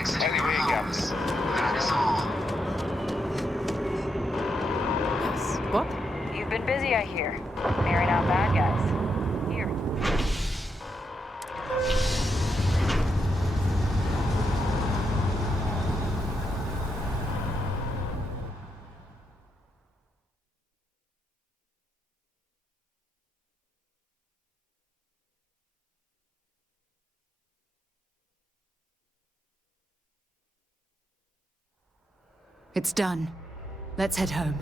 Exiting rehouse. That is all. Yes. What? You've been busy, I hear. Clearing out bad guys. Here. It's done. Let's head home.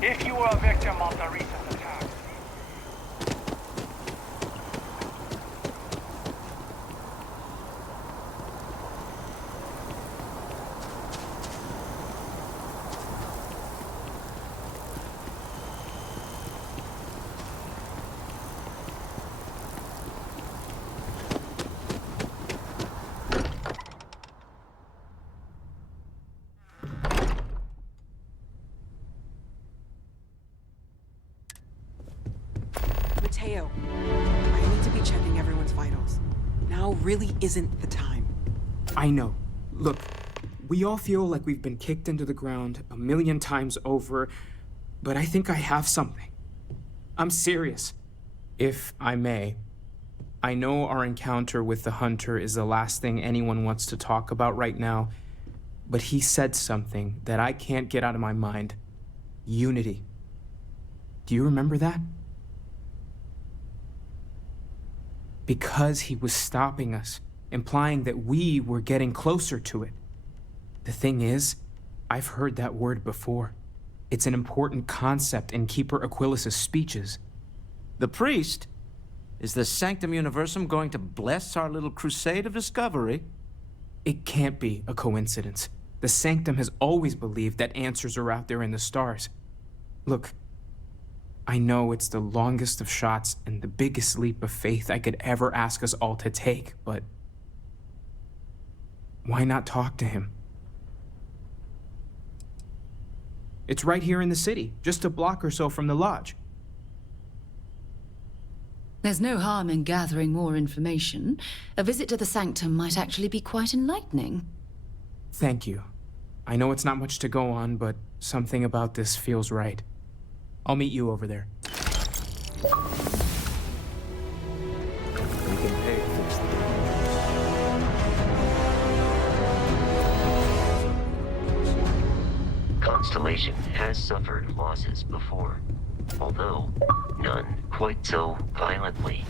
If you were a victim of the recent attack, Mateo, I need to be checking everyone's vitals. Now really isn't the time. I know. Look, we all feel like we've been kicked into the ground a million times over, but I think I have something. I'm serious. If I may, I know our encounter with the hunter is the last thing anyone wants to talk about right now, but he said something that I can't get out of my mind. Unity. Do you remember that? Because he was stopping us, implying that we were getting closer to it. The thing is, I've heard that word before. It's an important concept in Keeper Aquilas's speeches. The priest? Is the Sanctum Universum going to bless our little crusade of discovery? It can't be a coincidence. The Sanctum has always believed that answers are out there in the stars. Look, I know it's the longest of shots and the biggest leap of faith I could ever ask us all to take, but why not talk to him? It's right here in the city, just a block or so from the lodge. There's no harm in gathering more information. A visit to the Sanctum might actually be quite enlightening. Thank you. I know it's not much to go on, but something about this feels right. I'll meet you over there. We can pay to fix the Constellation has suffered losses before, although none quite so violently.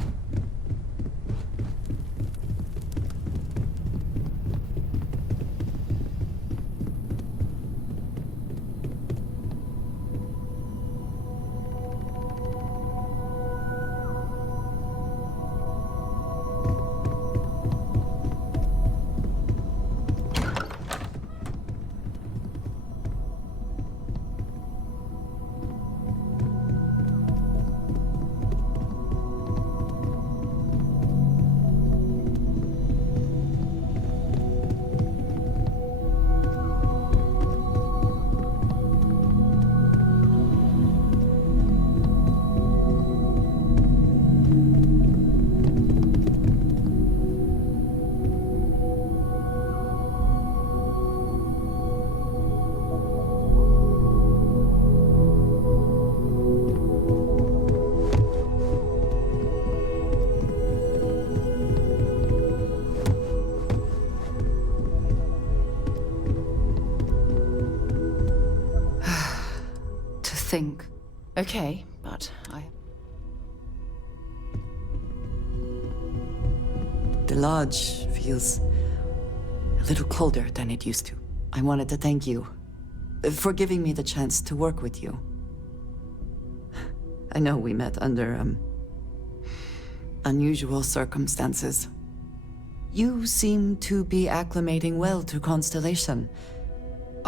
Think. Okay, but The lodge feels a little colder than it used to. I wanted to thank you for giving me the chance to work with you. I know we met under, unusual circumstances. You seem to be acclimating well to Constellation.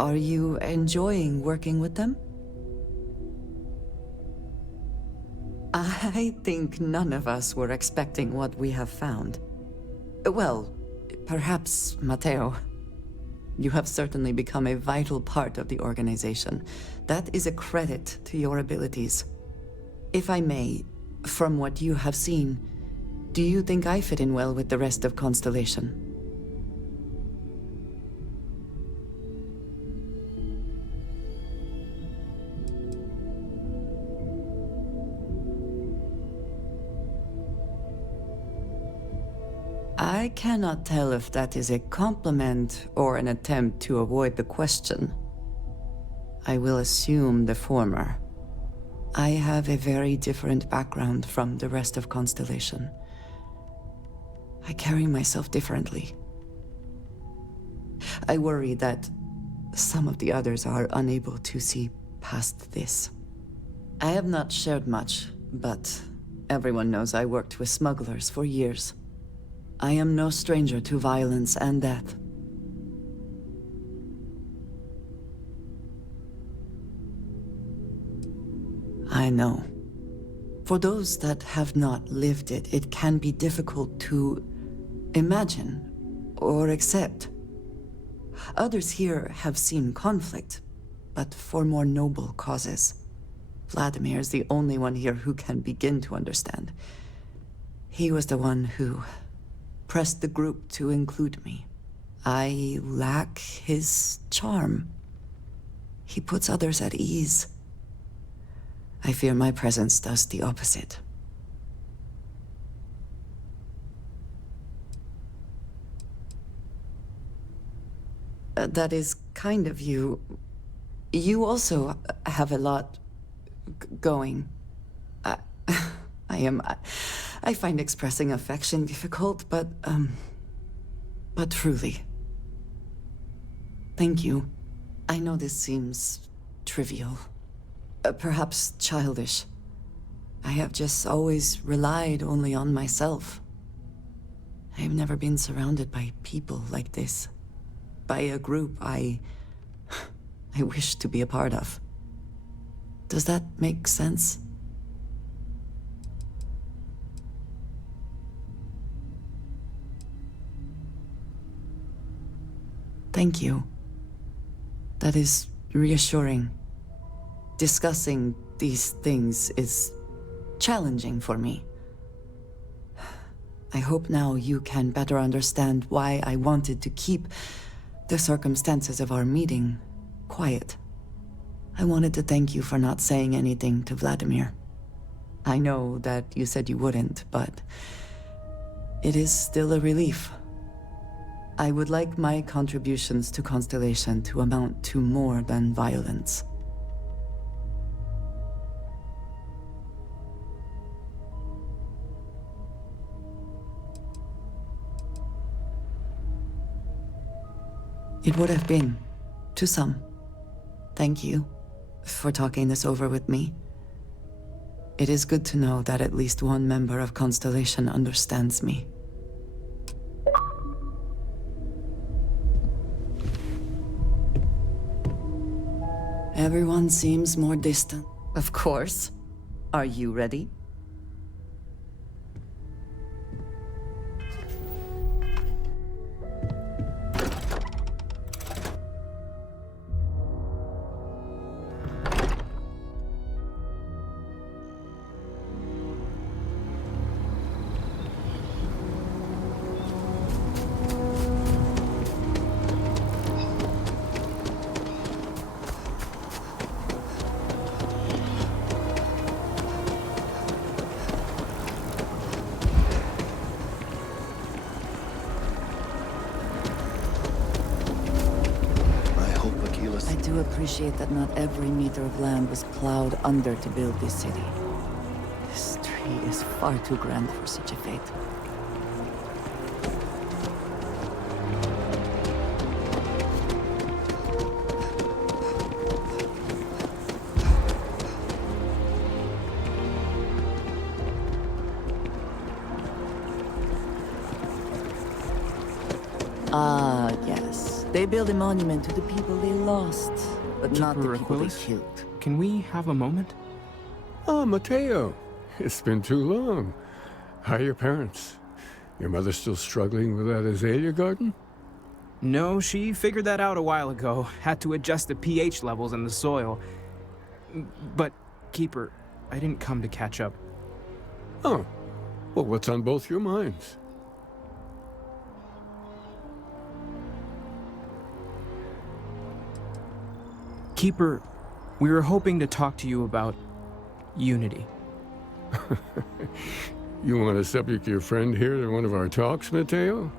Are you enjoying working with them? I think none of us were expecting what we have found. Well, perhaps Matteo. You have certainly become a vital part of the organization. That is a credit to your abilities. If I may, from what you have seen, do you think I fit in well with the rest of Constellation? I cannot tell if that is a compliment or an attempt to avoid the question. I will assume the former. I have a very different background from the rest of Constellation. I carry myself differently. I worry that some of the others are unable to see past this. I have not shared much, but everyone knows I worked with smugglers for years. I am no stranger to violence and death. I know. For those that have not lived it, it can be difficult to imagine or accept. Others here have seen conflict, but for more noble causes. Vladimir is the only one here who can begin to understand. He was the one who pressed the group to include me. I lack his charm. He puts others at ease. I fear my presence does the opposite. That is kind of you. You also have a lot going. I find expressing affection difficult, but truly. Thank you. I know this seems trivial. Perhaps childish. I have just always relied only on myself. I have never been surrounded by people like this. By a group I wish to be a part of. Does that make sense? Thank you. That is reassuring. Discussing these things is challenging for me. I hope now you can better understand why I wanted to keep the circumstances of our meeting quiet. I wanted to thank you for not saying anything to Vladimir. I know that you said you wouldn't, but it is still a relief. I would like my contributions to Constellation to amount to more than violence. It would have been, to some. Thank you for talking this over with me. It is good to know that at least one member of Constellation understands me. Everyone seems more distant. Of course. Are you ready? I do appreciate that not every meter of land was plowed under to build this city. This tree is far too grand for such a fate. Ah, yes. They build a monument to the people they lost, but not the Keeper people they Aquilus? killed. Can we have a moment? Oh, Mateo. It's been too long. How are your parents? Your mother still struggling with that azalea garden? No, she figured that out a while ago. Had to adjust the pH levels in the soil. But, Keeper, I didn't come to catch up. Oh. Well, what's on both your minds? Keeper, we were hoping to talk to you about unity. You want to subject your friend here to one of our talks, Mateo?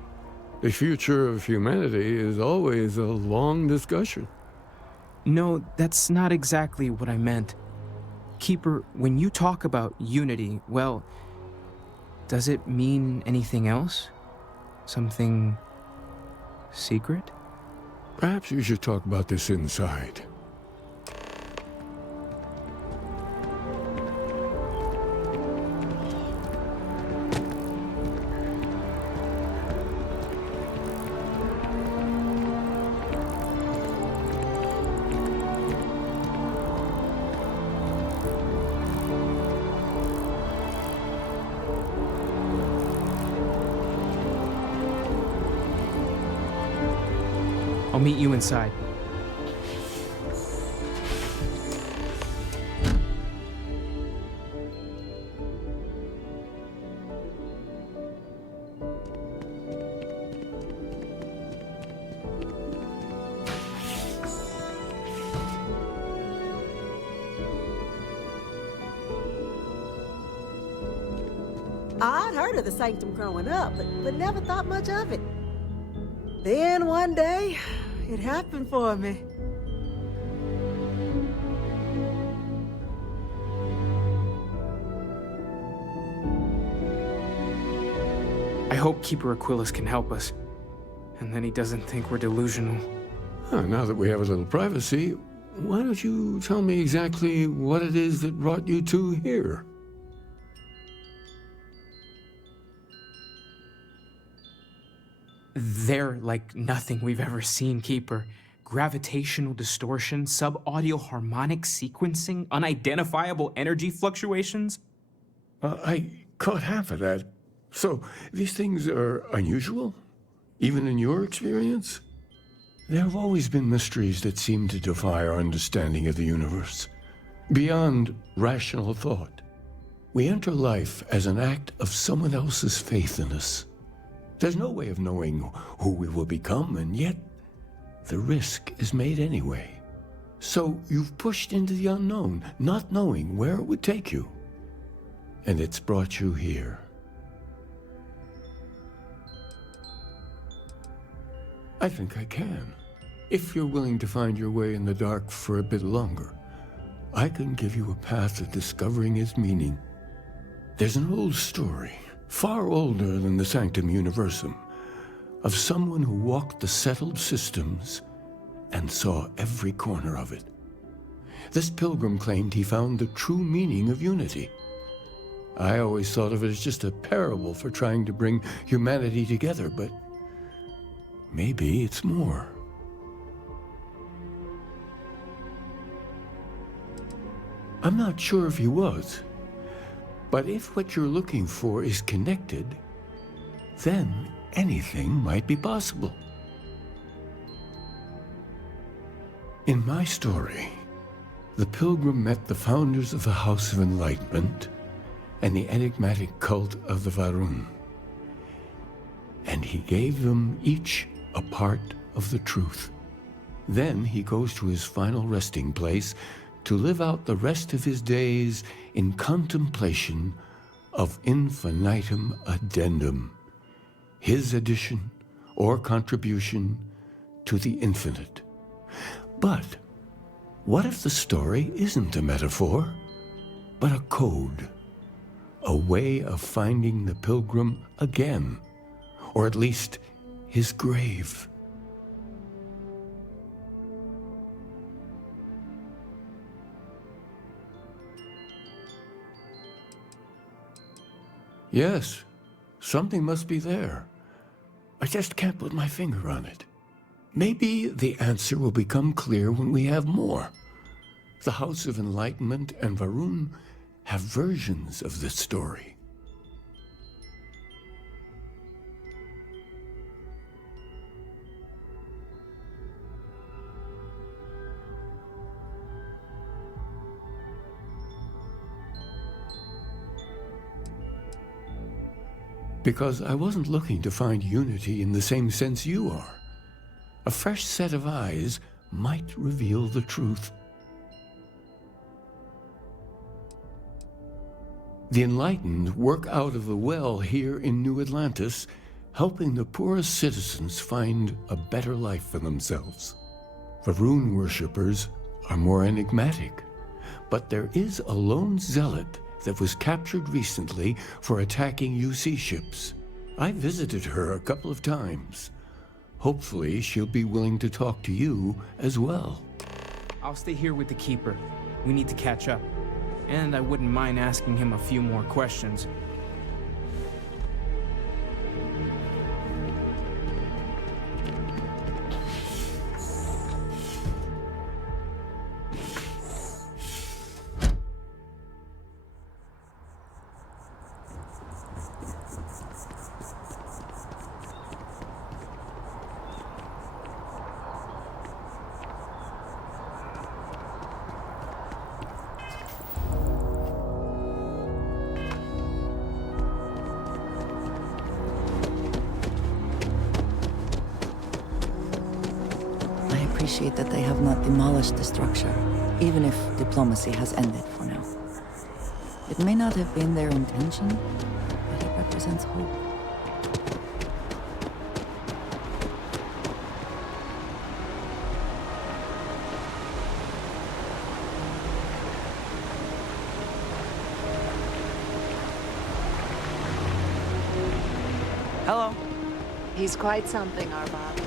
The future of humanity is always a long discussion. No, that's not exactly what I meant. Keeper, when you talk about unity, well, does it mean anything else? Something secret? Perhaps you should talk about this inside. I'll meet you inside. I'd heard of the Sanctum growing up, but never thought much of it. Then one day, it happened for me. I hope Keeper Aquilus can help us. And then he doesn't think we're delusional. Now that we have a little privacy, why don't you tell me exactly what it is that brought you two here? They're like nothing we've ever seen, Keeper. Gravitational distortion, sub-audio harmonic sequencing, unidentifiable energy fluctuations. I caught half of that. So, these things are unusual? Even in your experience? There have always been mysteries that seem to defy our understanding of the universe. Beyond rational thought. We enter life as an act of someone else's faith in us. There's no way of knowing who we will become, and yet the risk is made anyway. So you've pushed into the unknown, not knowing where it would take you. And it's brought you here. I think I can. If you're willing to find your way in the dark for a bit longer, I can give you a path to discovering its meaning. There's an old story, far older than the Sanctum Universum, of someone who walked the settled systems and saw every corner of it. This pilgrim claimed he found the true meaning of unity. I always thought of it as just a parable for trying to bring humanity together, but maybe it's more. I'm not sure if he was, but if what you're looking for is connected, then anything might be possible. In my story, the pilgrim met the founders of the House of Enlightenment and the enigmatic cult of the Varun, and he gave them each a part of the truth. Then he goes to his final resting place to live out the rest of his days in contemplation of infinitum addendum, his addition or contribution to the infinite. But what if the story isn't a metaphor, but a code, a way of finding the pilgrim again, or at least his grave? Yes, something must be there. I just can't put my finger on it. Maybe the answer will become clear when we have more. The House of Enlightenment and Varun have versions of this story. Because I wasn't looking to find unity in the same sense you are. A fresh set of eyes might reveal the truth. The enlightened work out of the well here in New Atlantis, helping the poorest citizens find a better life for themselves. Varun worshippers are more enigmatic, but there is a lone zealot that was captured recently for attacking UC ships. I visited her a couple of times. Hopefully, she'll be willing to talk to you as well. I'll stay here with the Keeper. We need to catch up. And I wouldn't mind asking him a few more questions. I appreciate that they have not demolished the structure, even if diplomacy has ended for now. It may not have been their intention, but it represents hope. Hello. He's quite something, Arbab.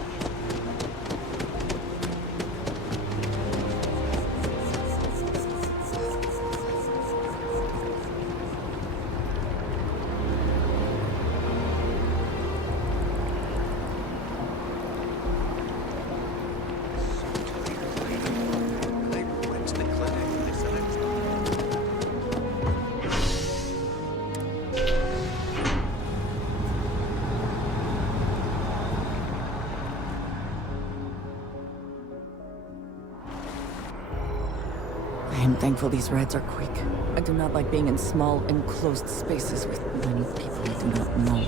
I am thankful these rides are quick. I do not like being in small, enclosed spaces with many people I do not know.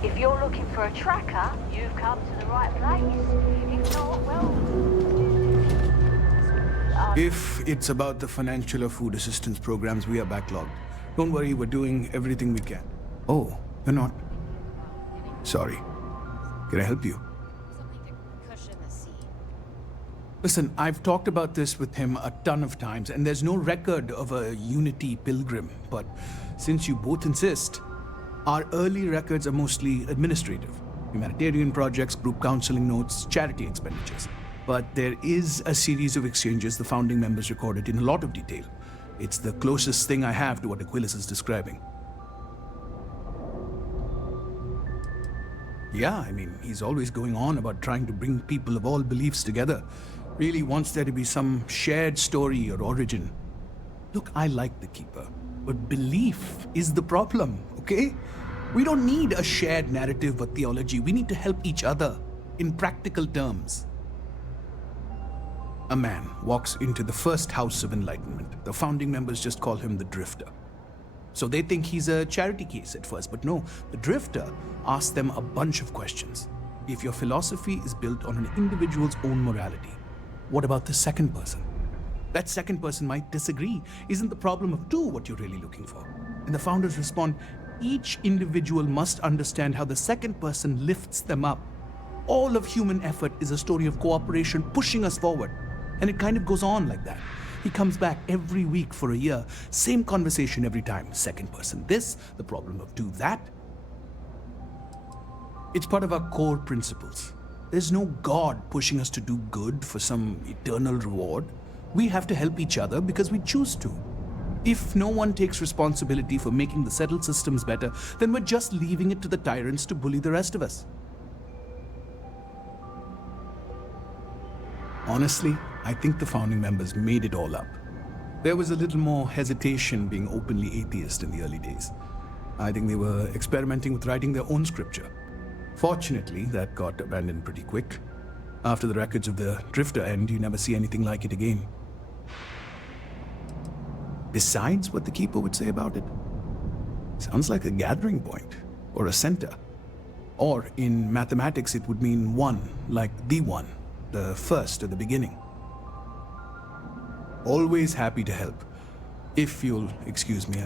If you're looking for a tracker, you've come to the right place. If not, well... If it's about the financial or food assistance programs, we are backlogged. Don't worry, we're doing everything we can. Oh, you're not? Sorry. Can I help you? Listen, I've talked about this with him a ton of times, and there's no record of a Unity pilgrim. But since you both insist, our early records are mostly administrative. Humanitarian projects, group counseling notes, charity expenditures. But there is a series of exchanges the founding members recorded in a lot of detail. It's the closest thing I have to what Aquilus is describing. Yeah, I mean, he's always going on about trying to bring people of all beliefs together. Really wants there to be some shared story or origin. Look, I like the Keeper, but belief is the problem, okay? We don't need a shared narrative or theology. We need to help each other in practical terms. A man walks into the first House of Enlightenment. The founding members just call him the Drifter. So they think he's a charity case at first, but no, the Drifter asks them a bunch of questions. If your philosophy is built on an individual's own morality, what about the second person? That second person might disagree. Isn't the problem of two what you're really looking for? And the founders respond, each individual must understand how the second person lifts them up. All of human effort is a story of cooperation pushing us forward. And it kind of goes on like that. He comes back every week for a year. Same conversation every time. Second person this, the problem of do that. It's part of our core principles. There's no God pushing us to do good for some eternal reward. We have to help each other because we choose to. If no one takes responsibility for making the settled systems better, then we're just leaving it to the tyrants to bully the rest of us. Honestly, I think the founding members made it all up. There was a little more hesitation being openly atheist in the early days. I think they were experimenting with writing their own scripture. Fortunately, that got abandoned pretty quick. After the records of the Drifter end, you never see anything like it again. Besides what the Keeper would say about it, sounds like a gathering point, or a center. Or in mathematics, it would mean one, like the one, the first or the beginning. Always happy to help. If you'll excuse me,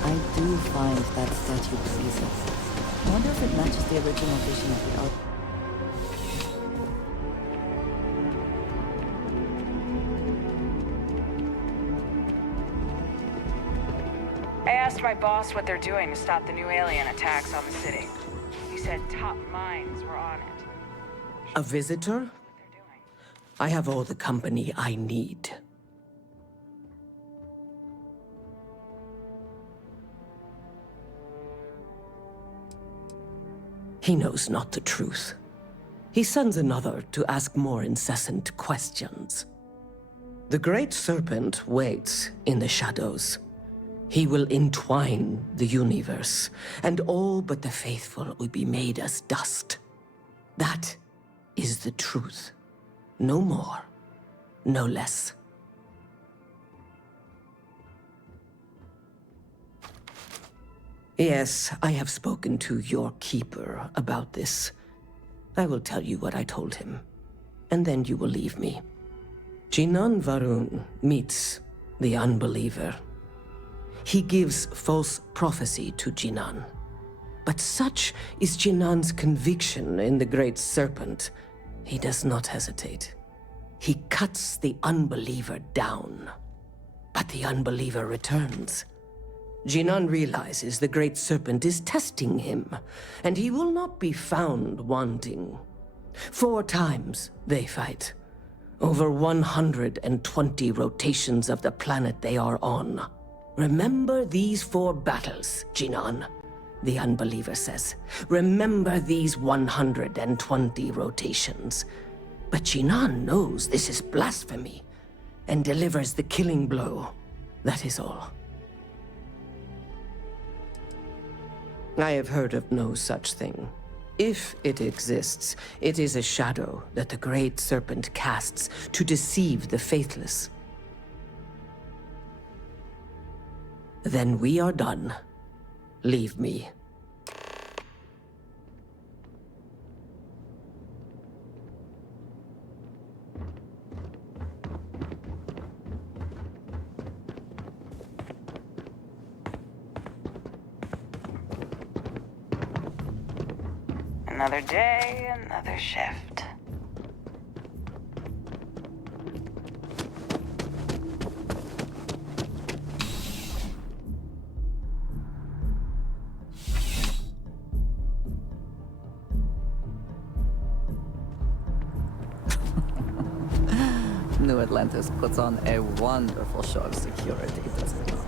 I do find that statue pleasing. I wonder if it matches the original vision of the art. I asked my boss what they're doing to stop the new alien attacks on the city. He said top minds were on it. A visitor? I have all the company I need. He knows not the truth. He sends another to ask more incessant questions. The Great Serpent waits in the shadows. He will entwine the universe, and all but the faithful will be made as dust. That is the truth. No more, no less. Yes, I have spoken to your keeper about this. I will tell you what I told him, and then you will leave me. Jinan Varun meets the unbeliever. He gives false prophecy to Jinan. But such is Jinan's conviction in the Great Serpent, he does not hesitate. He cuts the unbeliever down. But the unbeliever returns. Jinan realizes the Great Serpent is testing him, and he will not be found wanting. 4 times they fight. Over 120 rotations of the planet they are on. Remember these 4 battles, Jinan, the unbeliever says. Remember these 120 rotations. But Jinan knows this is blasphemy, and delivers the killing blow. That is all. I have heard of no such thing. If it exists, it is a shadow that the Great Serpent casts to deceive the faithless. Then we are done. Leave me. Another day, another shift. New Atlantis puts on a wonderful show of security, does it not?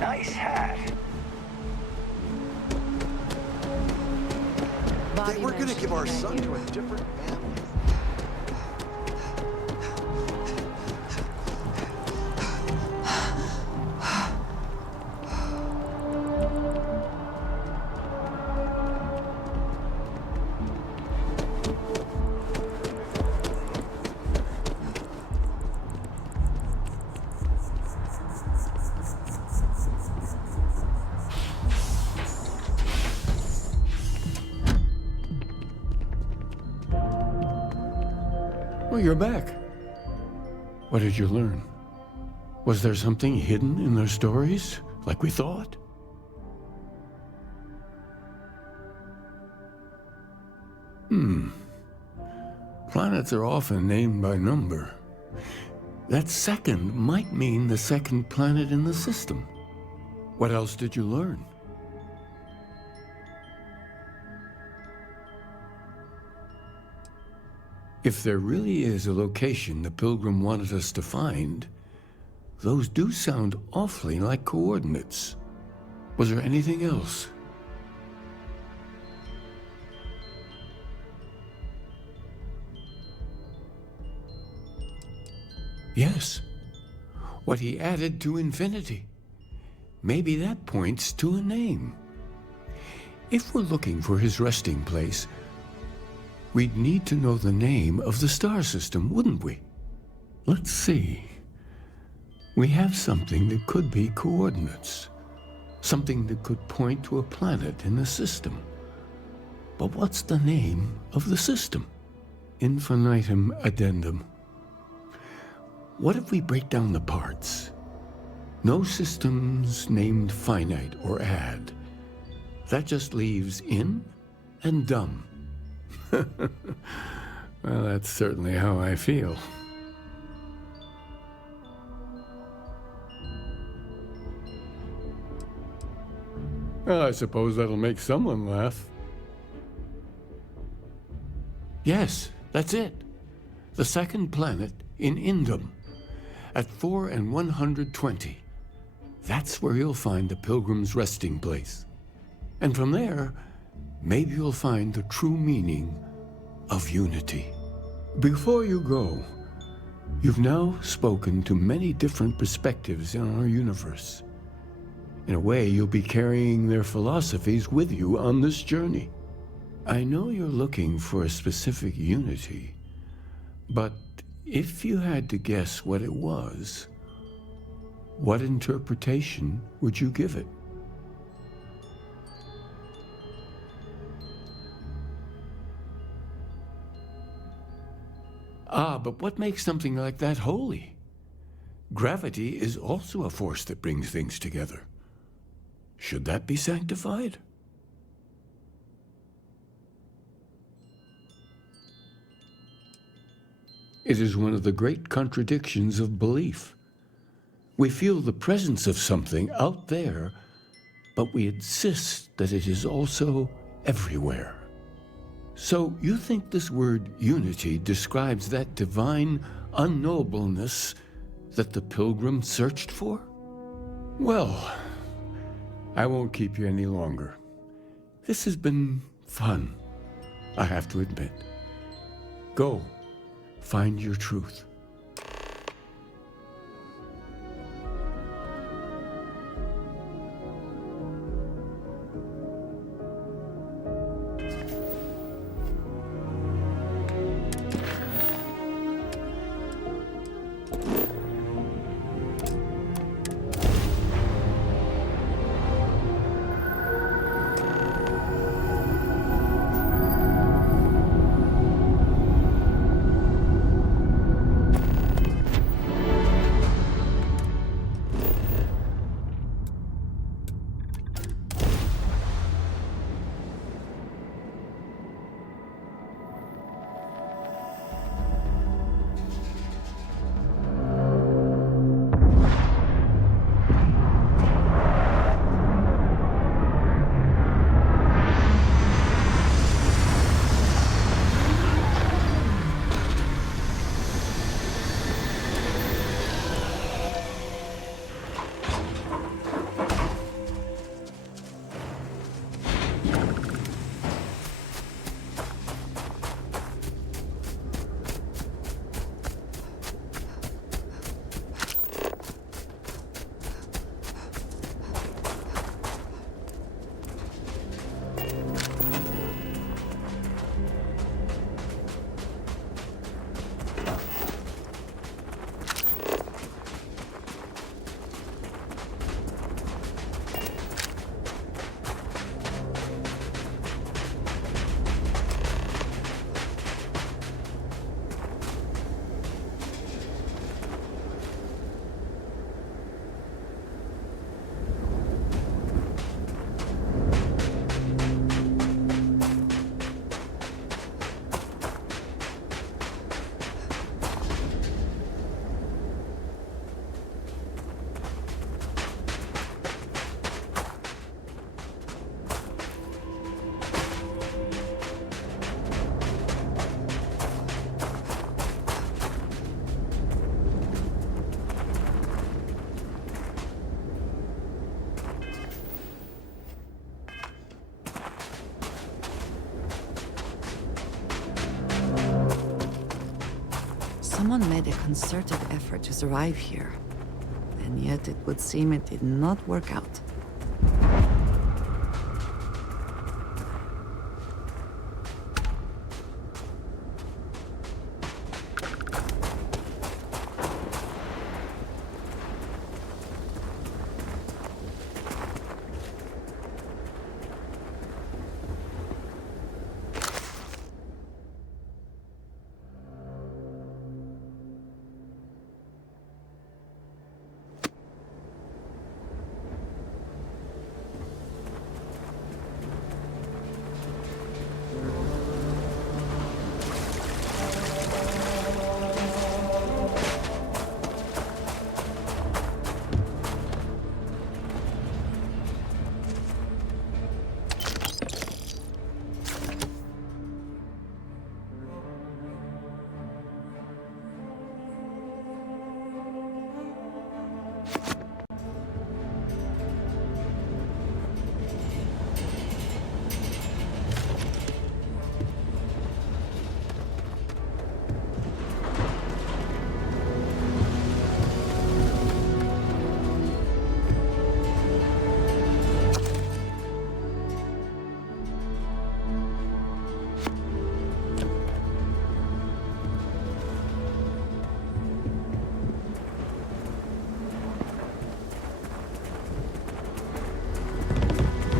Nice hat. We're gonna give our son to a different family. Oh, you're back. What did you learn? Was there something hidden in their stories, like we thought? Planets are often named by number. That second might mean the second planet in the system. What else did you learn? If there really is a location the Pilgrim wanted us to find, those do sound awfully like coordinates. Was there anything else? Yes. What he added to infinity. Maybe that points to a name. If we're looking for his resting place, we'd need to know the name of the star system, wouldn't we? Let's see. We have something that could be coordinates. Something that could point to a planet in the system. But what's the name of the system? Infinitum addendum. What if we break down the parts? No systems named finite or add. That just leaves in and dumb. Well, that's certainly how I feel. Well, I suppose that'll make someone laugh. Yes, that's it. The second planet in Indum, at 4 and 120. That's where you'll find the Pilgrim's resting place. And from there, maybe you'll find the true meaning of unity. Before you go, you've now spoken to many different perspectives in our universe. In a way, you'll be carrying their philosophies with you on this journey. I know you're looking for a specific unity, but if you had to guess what it was, what interpretation would you give it? Ah, but what makes something like that holy? Gravity is also a force that brings things together. Should that be sanctified? It is one of the great contradictions of belief. We feel the presence of something out there, but we insist that it is also everywhere. So you think this word unity describes that divine unknowableness that the pilgrim searched for? Well, I won't keep you any longer. This has been fun, I have to admit. Go, find your truth. Someone made a concerted effort to survive here, and yet it would seem it did not work out.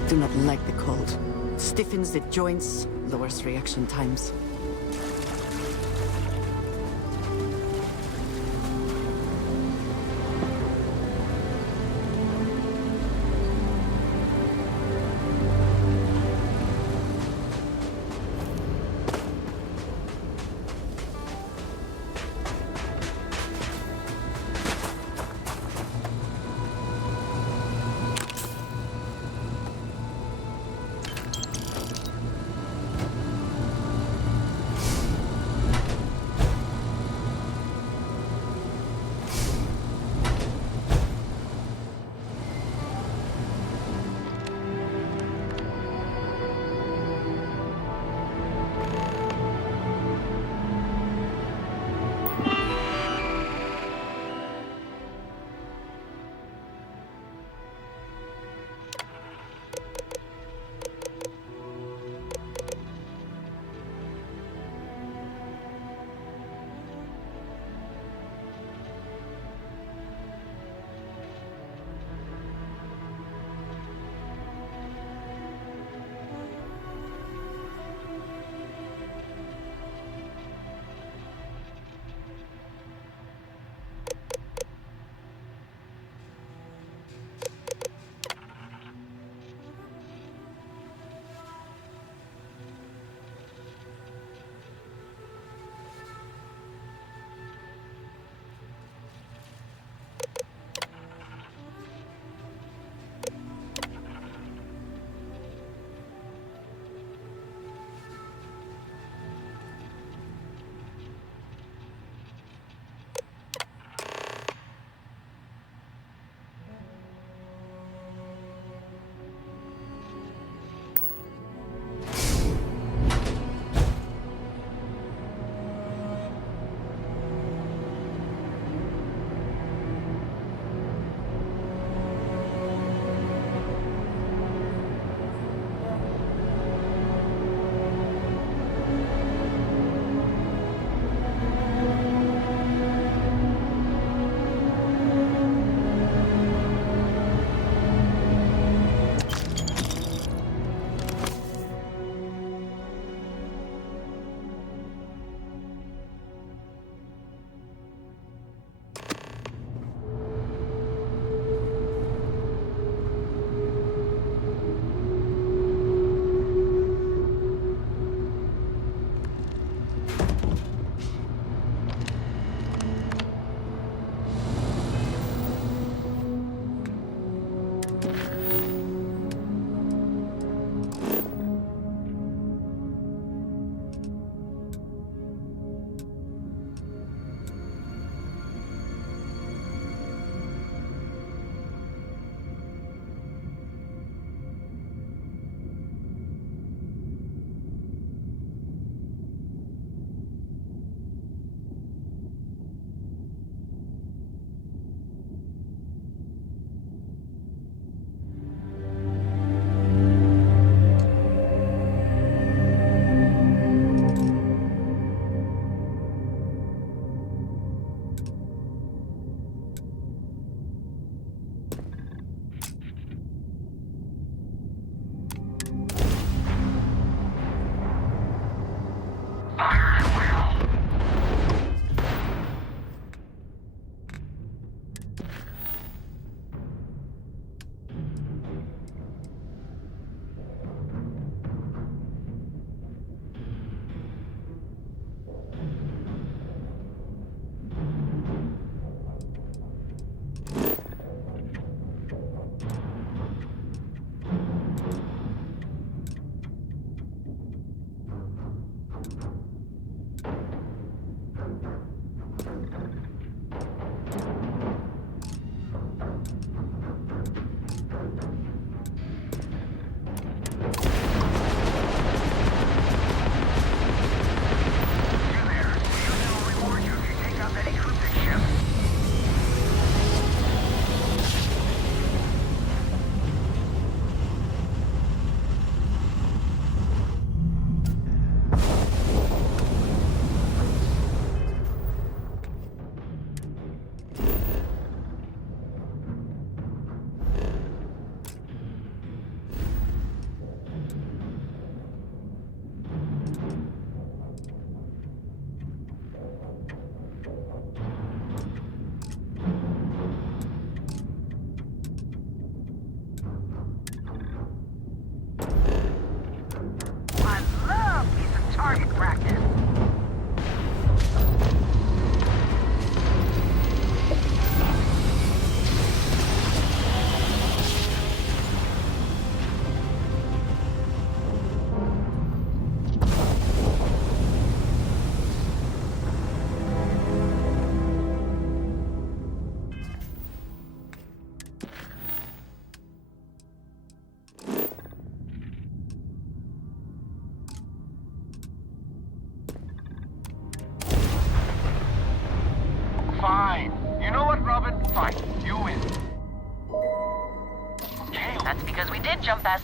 Do not like the cold. Stiffens the joints, lowers reaction times.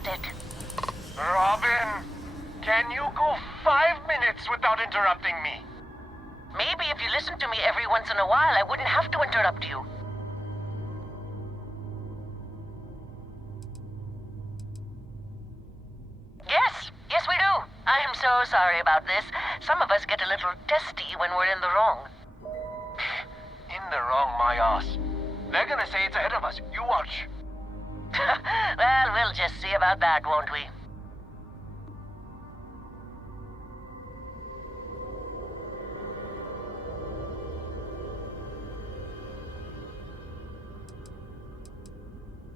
lost it. Robin, can you go 5 minutes without interrupting me? Maybe if you listened to me every once in a while, I wouldn't have to interrupt you. Yes, we do. I am so sorry about this. Some of us get a little testy when we're in the wrong. In the wrong, my ass. They're gonna say it's ahead of us. You watch. Well, we'll just see about that, won't we?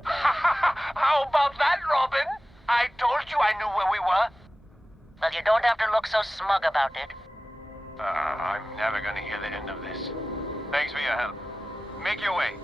How about that, Robin? I told you I knew where we were. Well, you don't have to look so smug about it. I'm never gonna hear the end of this. Thanks for your help. Make your way.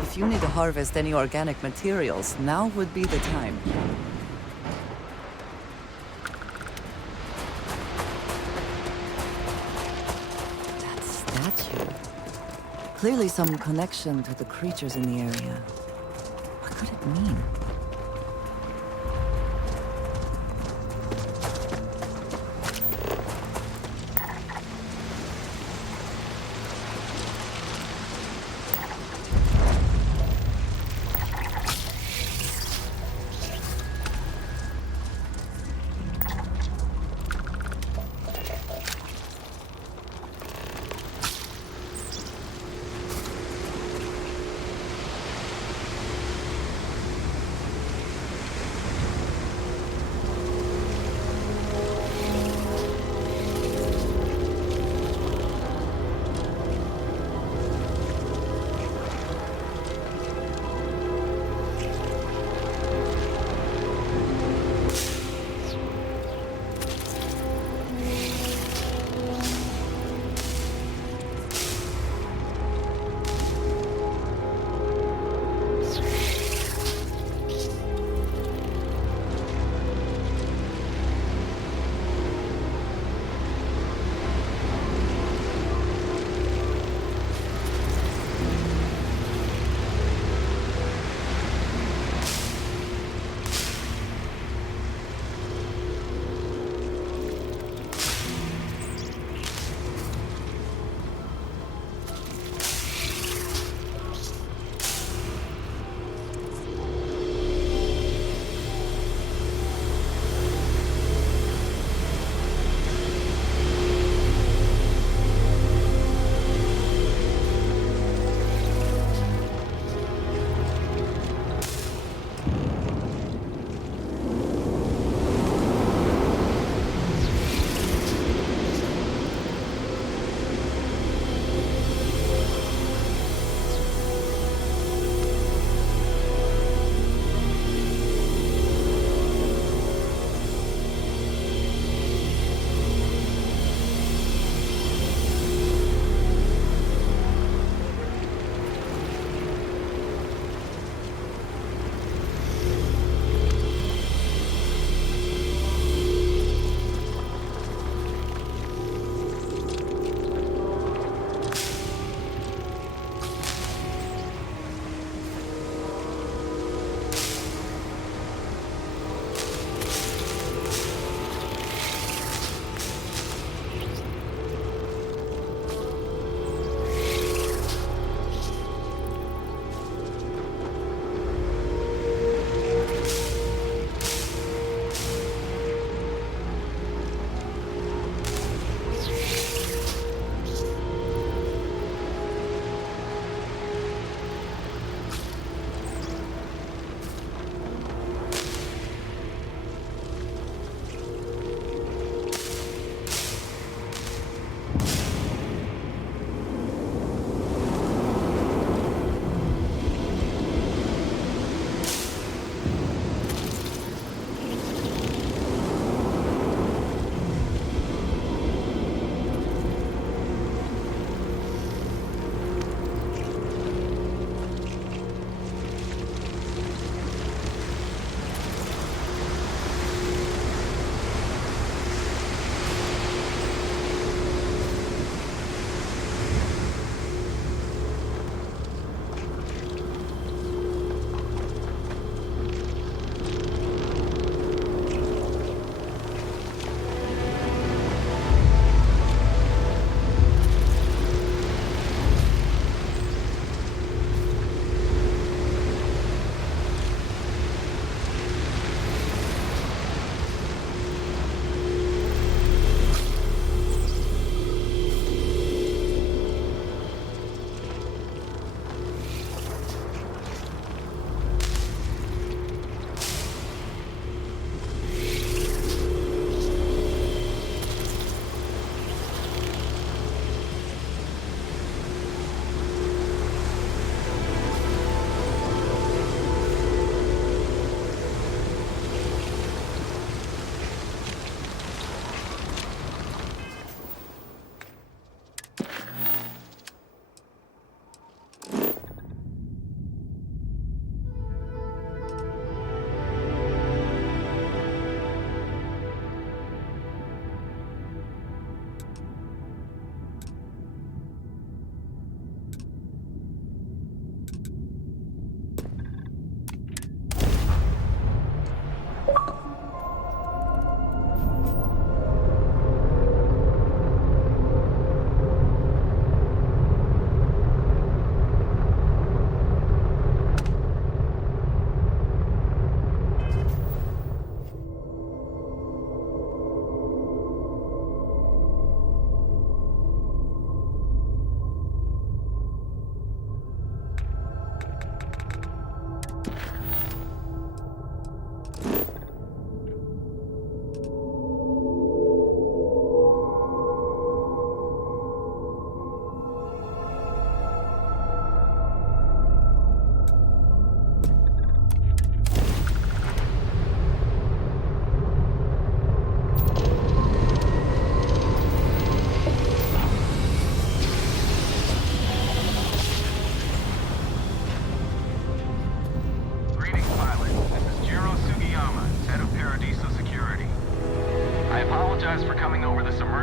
If you need to harvest any organic materials, now would be the time. That statue. Clearly some connection to the creatures in the area. What could it mean?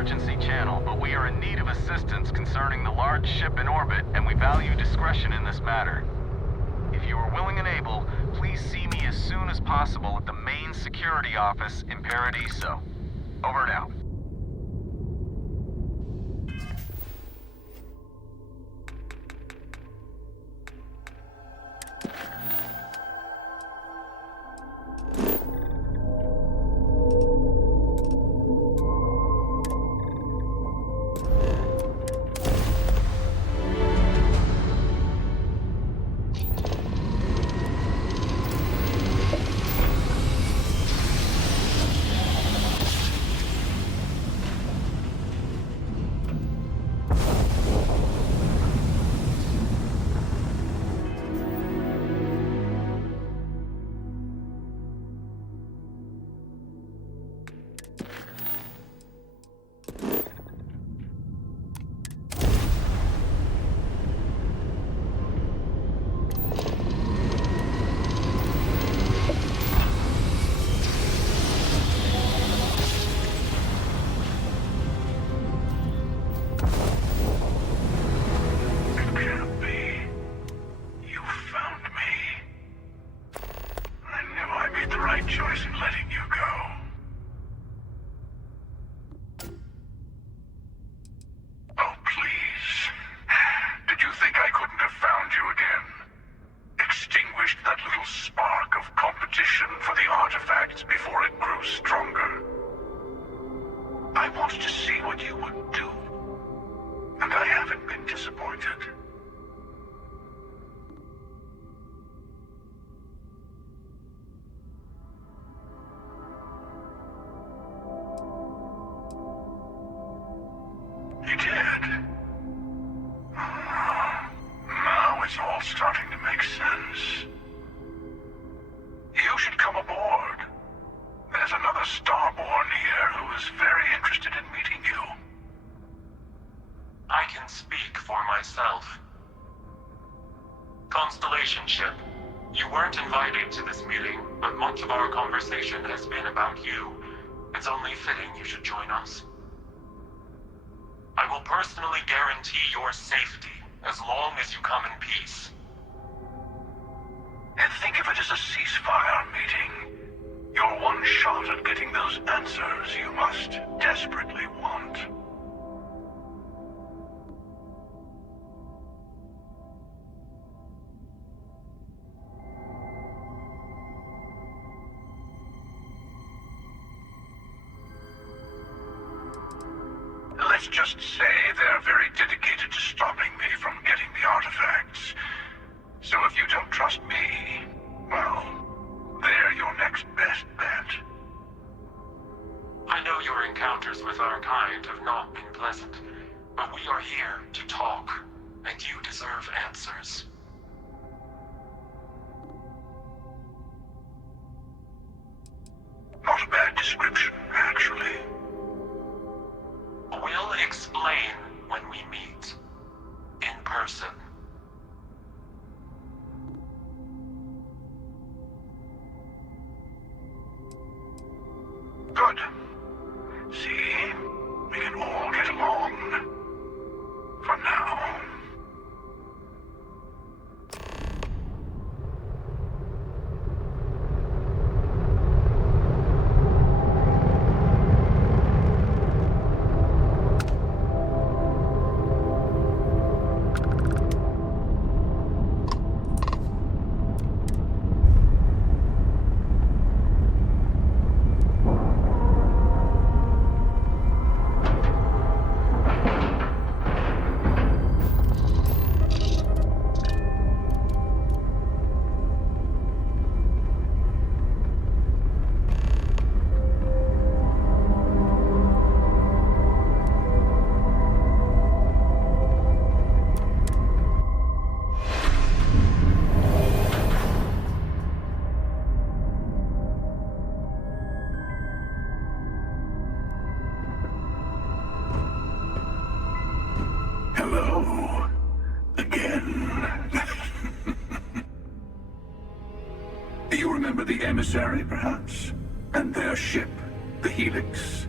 emergency channel, but we are in need of assistance concerning the large ship in orbit, and we value discretion in this matter. If you are willing and able, please see me as soon as possible at the main security office in Paradiso. Over and out. Let's just say they're very dedicated to stopping me from getting the artifacts. So if you don't trust me, well, they're your next best bet. I know your encounters with our kind have not been pleasant, but we are here to talk, and you deserve answers. Not a bad description, actually. We'll explain when we meet. In person. Good. See? We can all get along. For now. Hello. Again. You remember the emissary, perhaps? And their ship, the Helix?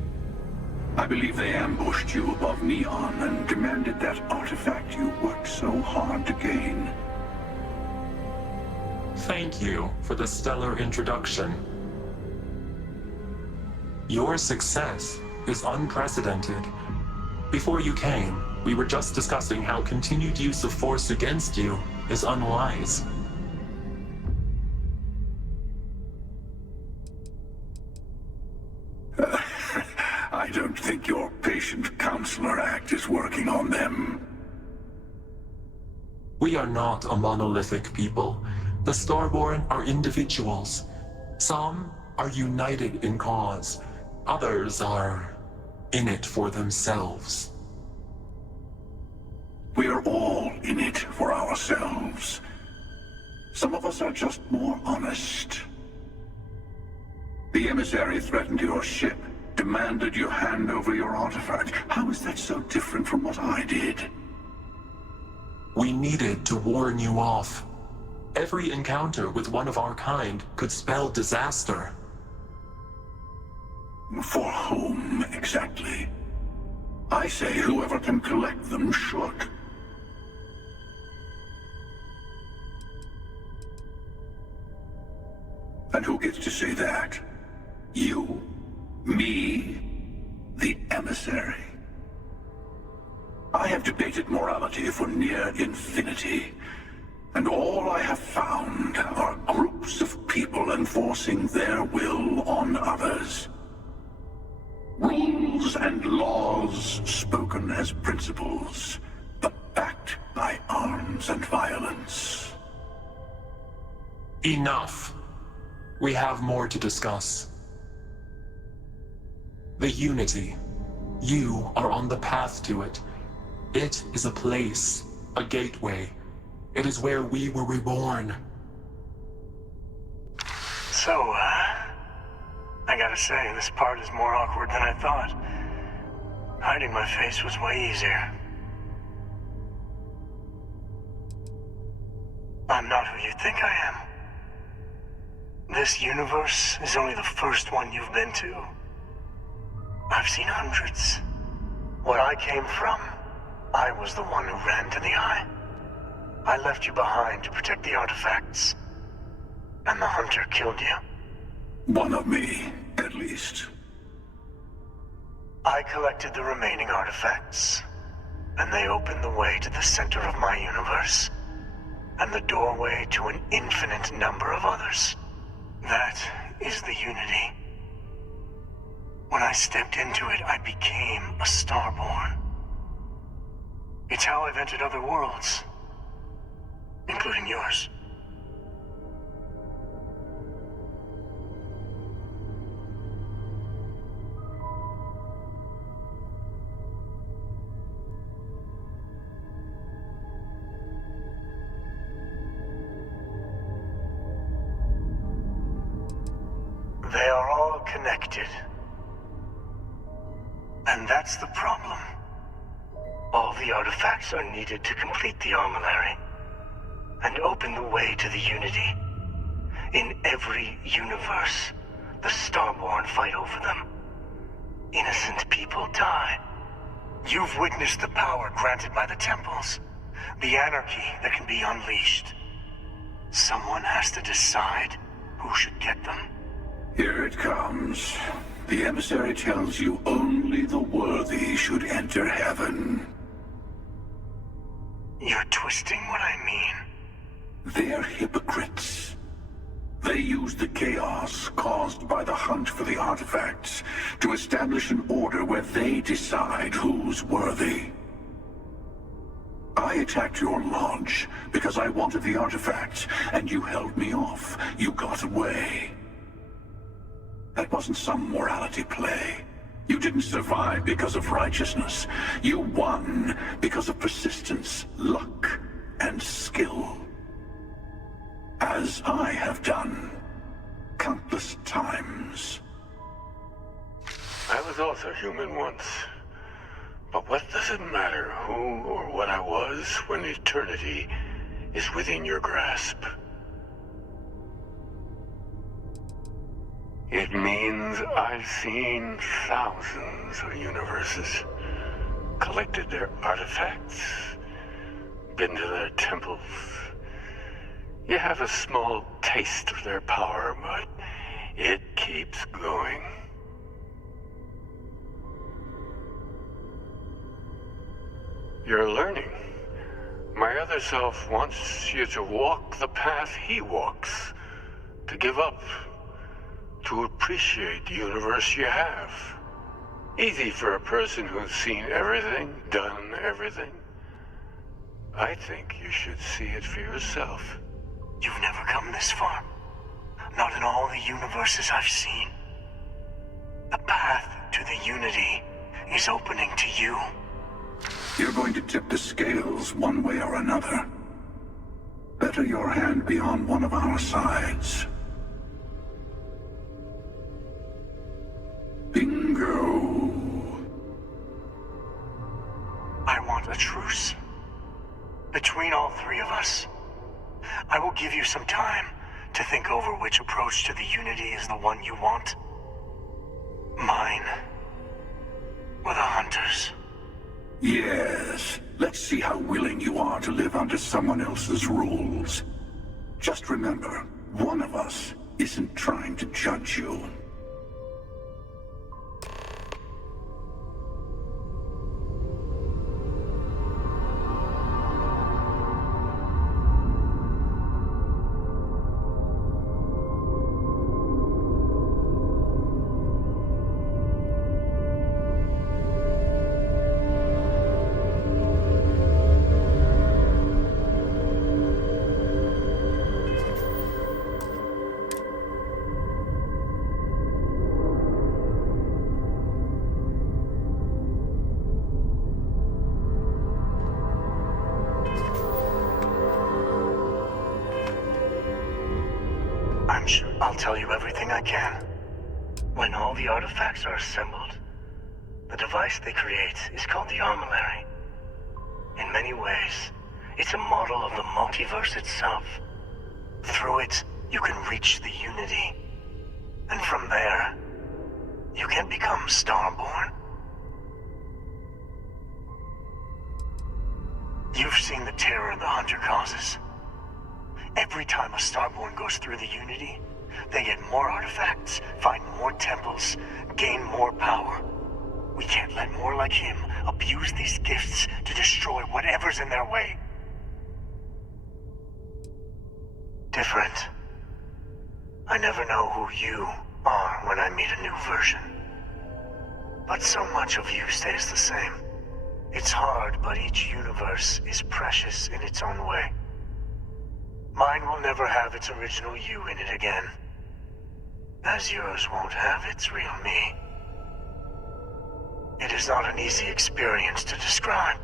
I believe they ambushed you above Neon and demanded that artifact you worked so hard to gain. Thank you for the stellar introduction. Your success is unprecedented. Before you came, we were just discussing how continued use of force against you is unwise. I don't think your patient counselor act is working on them. We are not a monolithic people. The Starborn are individuals. Some are united in cause. Others are in it for themselves. We're all in it for ourselves. Some of us are just more honest. The emissary threatened your ship, demanded you hand over your artifact. How is that so different from what I did? We needed to warn you off. Every encounter with one of our kind could spell disaster. For whom, exactly? I say whoever can collect them should. And who gets to say that? You? Me? The emissary? I have debated morality for near infinity, and all I have found are groups of people enforcing their will on others. Rules and laws spoken as principles, but backed by arms and violence. Enough. We have more to discuss. The Unity. You are on the path to it. It is a place, a gateway. It is where we were reborn. So, I gotta say, this part is more awkward than I thought. Hiding my face was way easier. I'm not who you think I am. This universe is only the first one you've been to. I've seen hundreds. Where I came from, I was the one who ran to the Eye. I left you behind to protect the artifacts. And the Hunter killed you. One of me, at least. I collected the remaining artifacts, and they opened the way to the center of my universe, and the doorway to an infinite number of others. That is the Unity. When I stepped into it, I became a Starborn. It's how I've entered other worlds, including yours. They are all connected. And that's the problem. All the artifacts are needed to complete the armillary and open the way to the Unity. In every universe, the Starborn fight over them. Innocent people die. You've witnessed the power granted by the temples, the anarchy that can be unleashed. Someone has to decide who should get them. Here it comes. The emissary tells you only the worthy should enter heaven. You're twisting what I mean. They're hypocrites. They use the chaos caused by the hunt for the artifacts to establish an order where they decide who's worthy. I attacked your lodge because I wanted the artifacts, and you held me off. You got away. That wasn't some morality play. You didn't survive because of righteousness. You won because of persistence, luck, and skill. As I have done countless times. I was also human once. But what does it matter who or what I was when eternity is within your grasp? It means I've seen thousands of universes, collected their artifacts, been to their temples. You have a small taste of their power, but it keeps going. You're learning. My other self wants you to walk the path he walks, to give up, to appreciate the universe you have. Easy for a person who's seen everything, done everything. I think you should see it for yourself. You've never come this far. Not in all the universes I've seen. The path to the Unity is opening to you. You're going to tip the scales one way or another. Better your hand be on one of our sides. Bingo. I want a truce. Between all three of us. I will give you some time to think over which approach to the Unity is the one you want. Mine. Or the Hunters. Yes. Let's see how willing you are to live under someone else's rules. Just remember, one of us isn't trying to judge you. I'm sure I'll tell you everything I can. When all the artifacts are assembled, the device they create is called the Armillary. In many ways, it's a model of the multiverse itself. Through it, you can reach the Unity. And from there, you can become Starborn. You've seen the terror the Hunter causes. Every time a Starborn goes through the Unity, they get more artifacts, find more temples, gain more power. We can't let more like him abuse these gifts to destroy whatever's in their way. Different. I never know who you are when I meet a new version. But so much of you stays the same. It's hard, but each universe is precious in its own way. Mine will never have its original you in it again. As yours won't have its real me. It is not an easy experience to describe.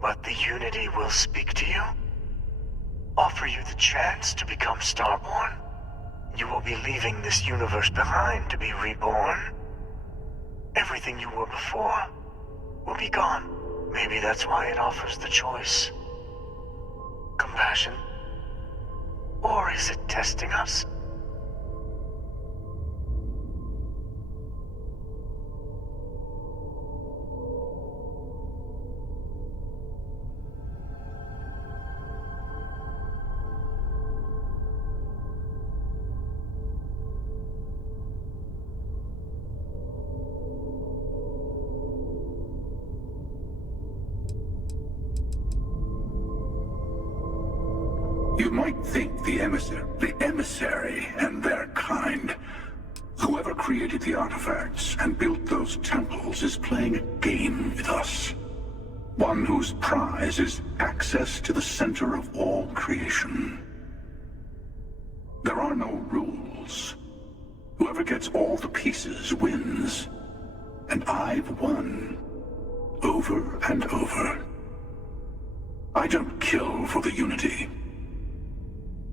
But the Unity will speak to you. Offer you the chance to become Starborn. You will be leaving this universe behind to be reborn. Everything you were before will be gone. Maybe that's why it offers the choice. Compassion? Or is it testing us? You might think the emissary and their kind, whoever created the artifacts and built those temples, is playing a game with us. One whose prize is access to the center of all creation. There are no rules. Whoever gets all the pieces wins. And I've won. Over and over. I don't kill for the Unity.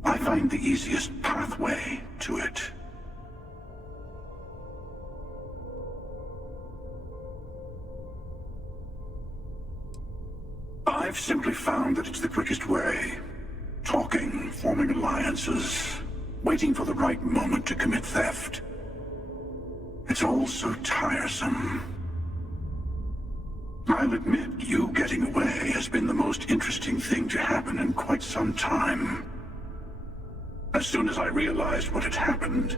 I find the easiest pathway to it. I've simply found that it's the quickest way. Talking, forming alliances, waiting for the right moment to commit theft. It's all so tiresome. I'll admit, you getting away has been the most interesting thing to happen in quite some time. As soon as I realized what had happened,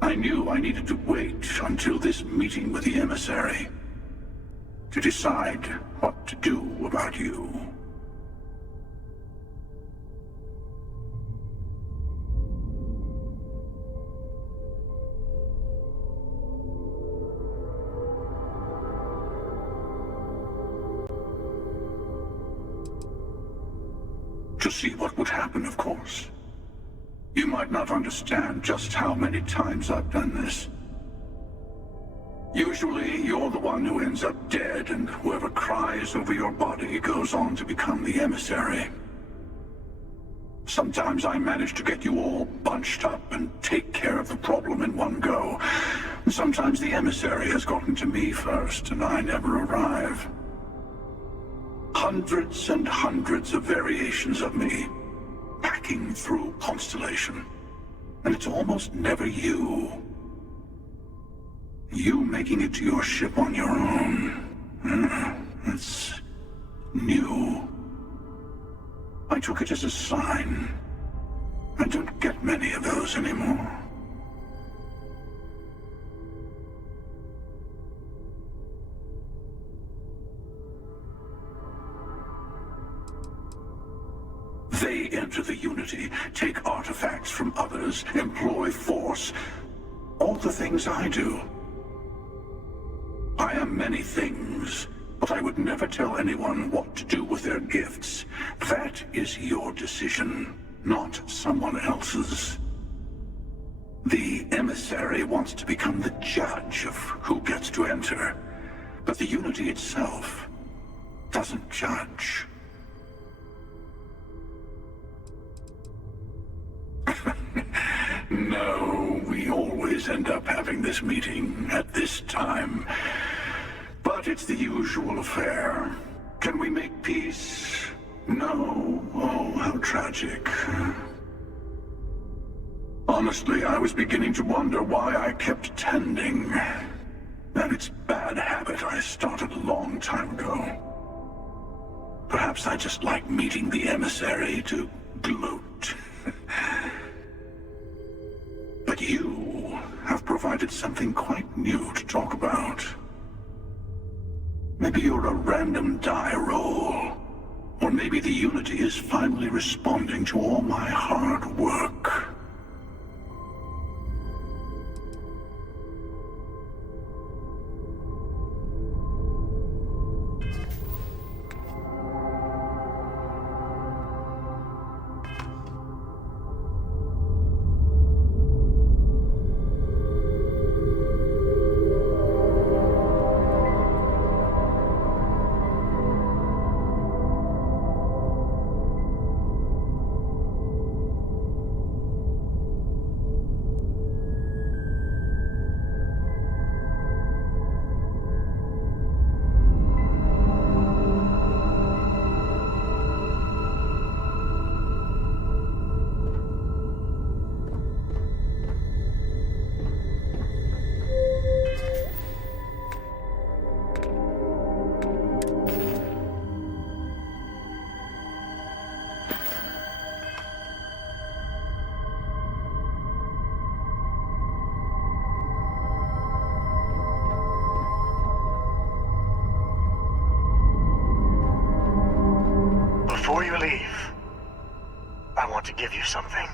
I knew I needed to wait until this meeting with the emissary to decide what to do about you. To see what would happen, of course. You might not understand just how many times I've done this. Usually, you're the one who ends up dead, and whoever cries over your body goes on to become the emissary. Sometimes I manage to get you all bunched up and take care of the problem in one go. Sometimes the emissary has gotten to me first, and I never arrive. Hundreds and hundreds of variations of me, packing through Constellation. And it's almost never you. You making it to your ship on your own. It's new. I took it as a sign. I don't get many of those anymore. They enter the Unity, take artifacts from others, employ force. All the things I do. I am many things, but I would never tell anyone what to do with their gifts. That is your decision, not someone else's. The emissary wants to become the judge of who gets to enter, but the Unity itself doesn't judge. No, we always end up having this meeting at this time. But it's the usual affair. Can we make peace? No. Oh, how tragic. Honestly, I was beginning to wonder why I kept attending. And it's a bad habit I started a long time ago. Perhaps I just like meeting the emissary to gloat. But you have provided something quite new to talk about. Maybe you're a random die roll. Or maybe the Unity is finally responding to all my hard work. Before you leave, I want to give you something.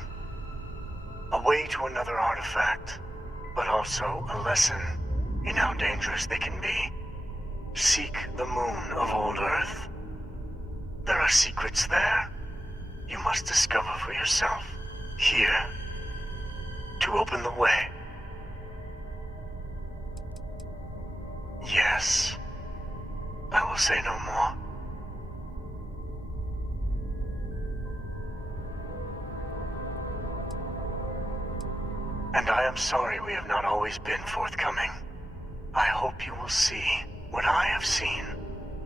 A way to another artifact, but also a lesson in how dangerous they can be. Seek the moon of old Earth. There are secrets there you must discover for yourself. Here, to open the way. Yes, I will say no more. And I am sorry we have not always been forthcoming. I hope you will see what I have seen.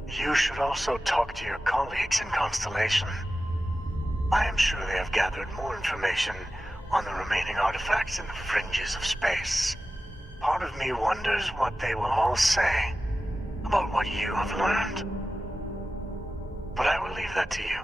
You should also talk to your colleagues in Constellation. I am sure they have gathered more information on the remaining artifacts in the fringes of space. Part of me wonders what they will all say about what you have learned. But I will leave that to you.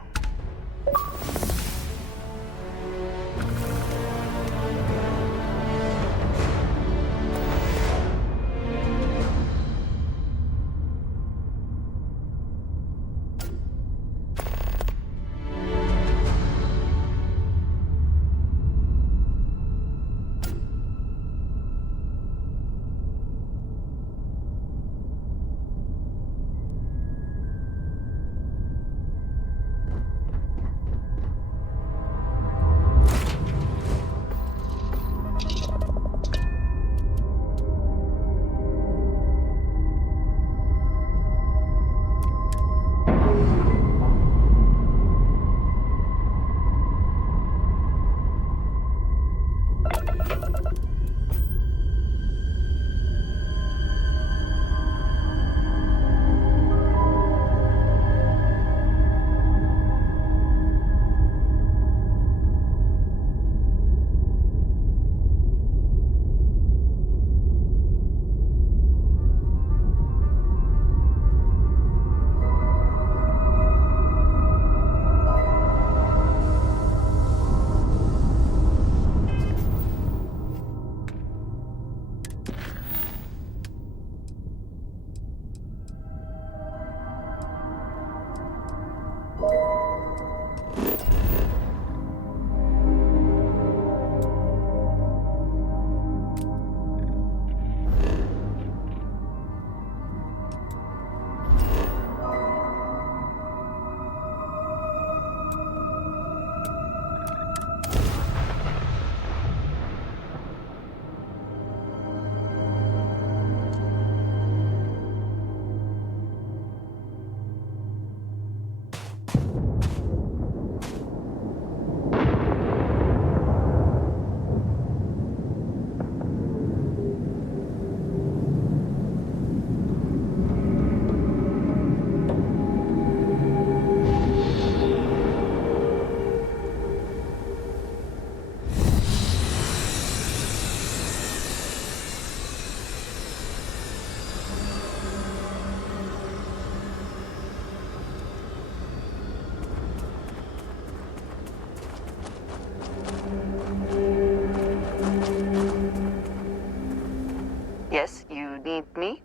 Yes, you need me?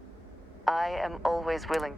I am always willing.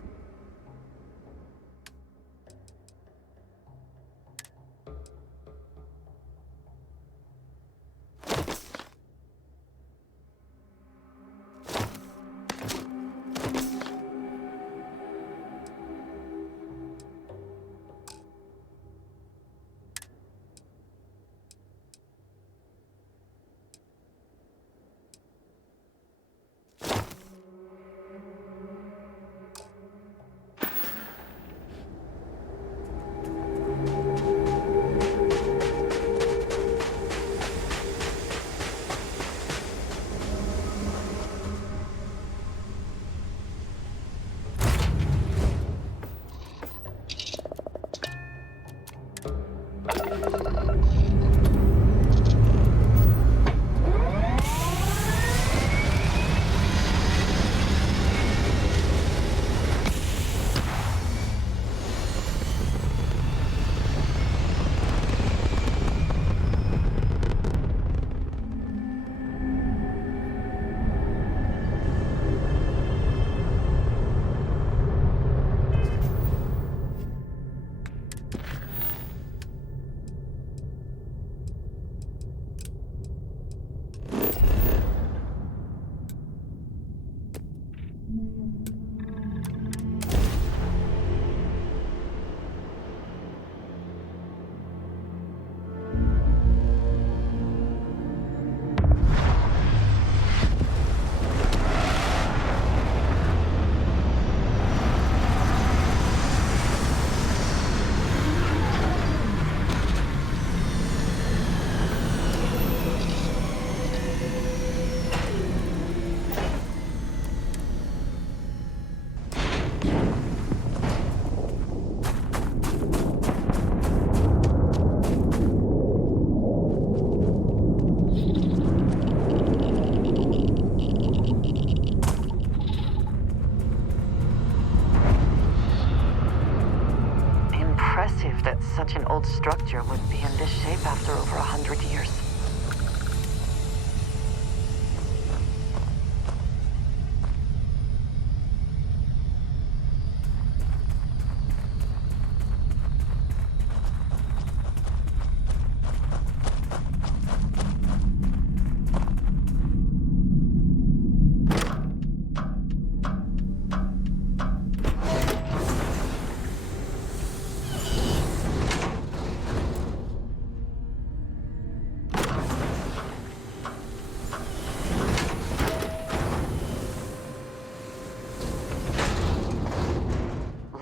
old structure would be in this shape after over 100 years.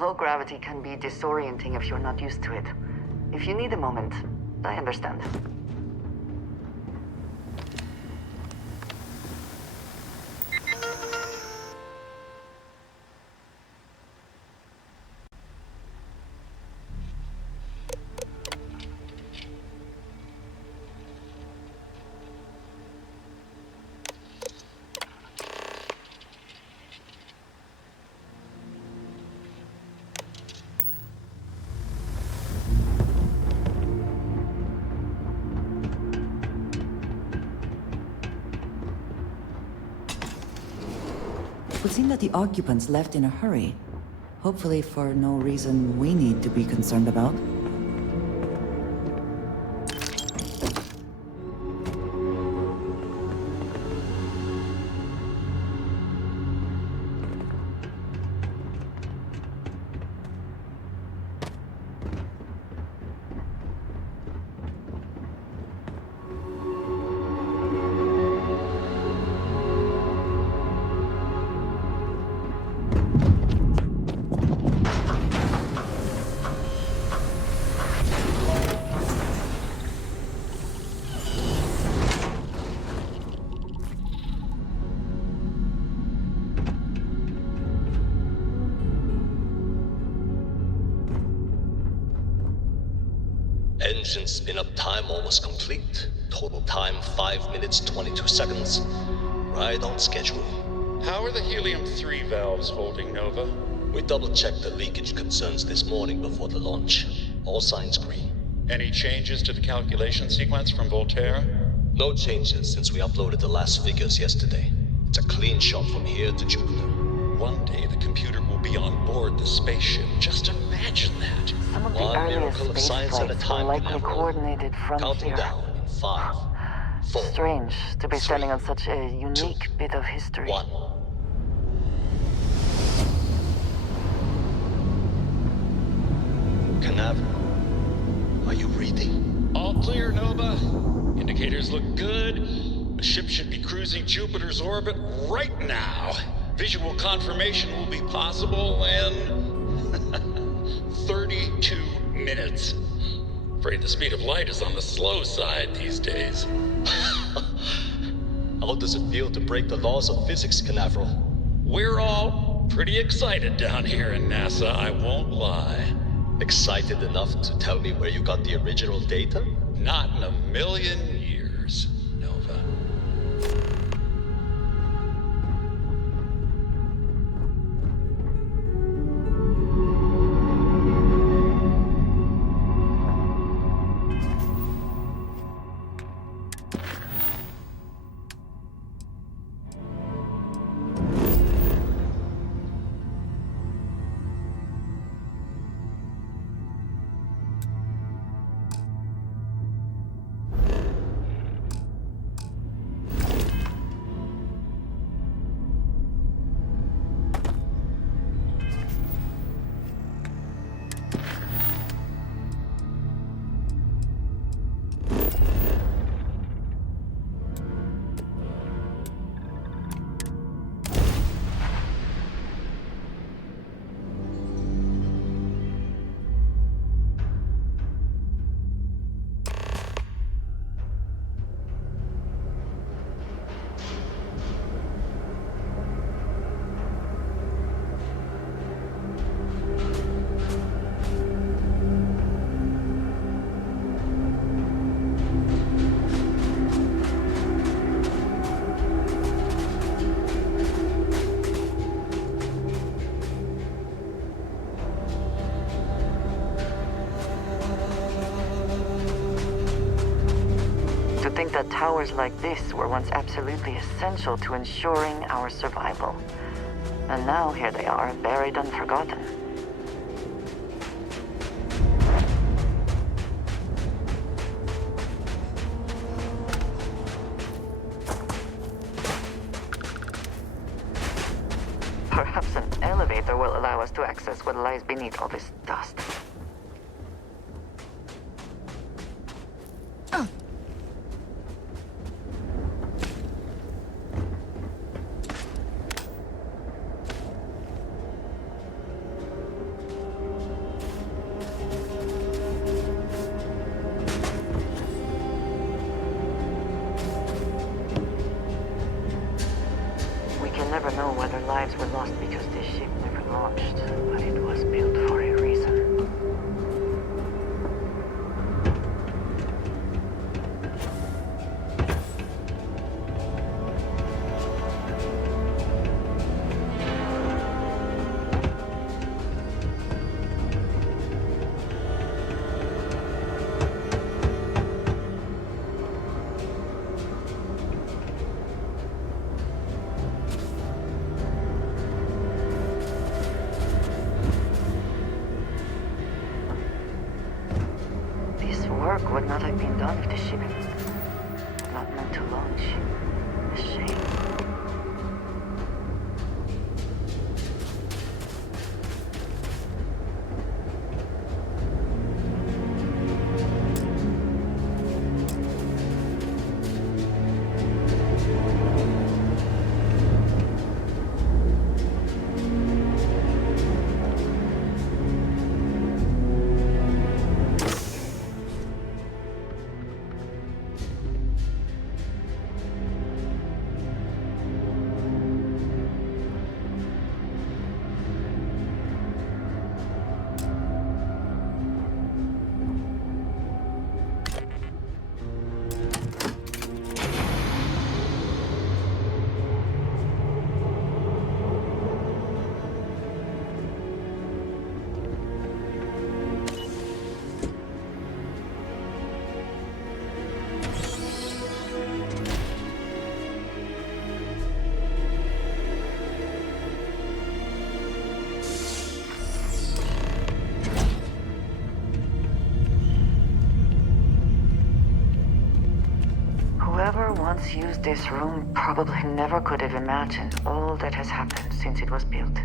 Low gravity can be disorienting if you're not used to it. If you need a moment, I understand. It would seem that the occupants left in a hurry. Hopefully for no reason we need to be concerned about. Engine spin-up time almost complete. Total time 5 minutes 22 seconds. Right on schedule. How are the helium-3 valves holding, Nova? We double-checked the leakage concerns this morning before the launch. All signs green. Any changes to the calculation sequence from Voltaire? No changes since we uploaded the last figures yesterday. It's a clean shot from here to Jupiter. One day the computer will be on board the spaceship. Just imagine that. Some of the One earliest miracle of space science at a flights were time, likely Canaveral. coordinated from Counting here. down in 5, 4, Strange to be 3, standing on such a unique bit of history. 1. Canaveral, are you reading? All clear, Nova. Indicators look good. The ship should be cruising Jupiter's orbit right now. Visual confirmation will be possible in 32 minutes. Afraid the speed of light is on the slow side these days. How does it feel to break the laws of physics, Canaveral? We're all pretty excited down here in NASA, I won't lie. Excited enough to tell me where you got the original data? Not in a million years, Nova. think that towers like this were once absolutely essential to ensuring our survival. And now here they are, buried and forgotten. Perhaps an elevator will allow us to access what lies beneath all this dust. We can never know whether lives were lost because this ship never launched, but it was built for a reason. This work would not have been done if the ship had not meant to launch. A shame. Whoever once used this room probably never could have imagined all that has happened since it was built.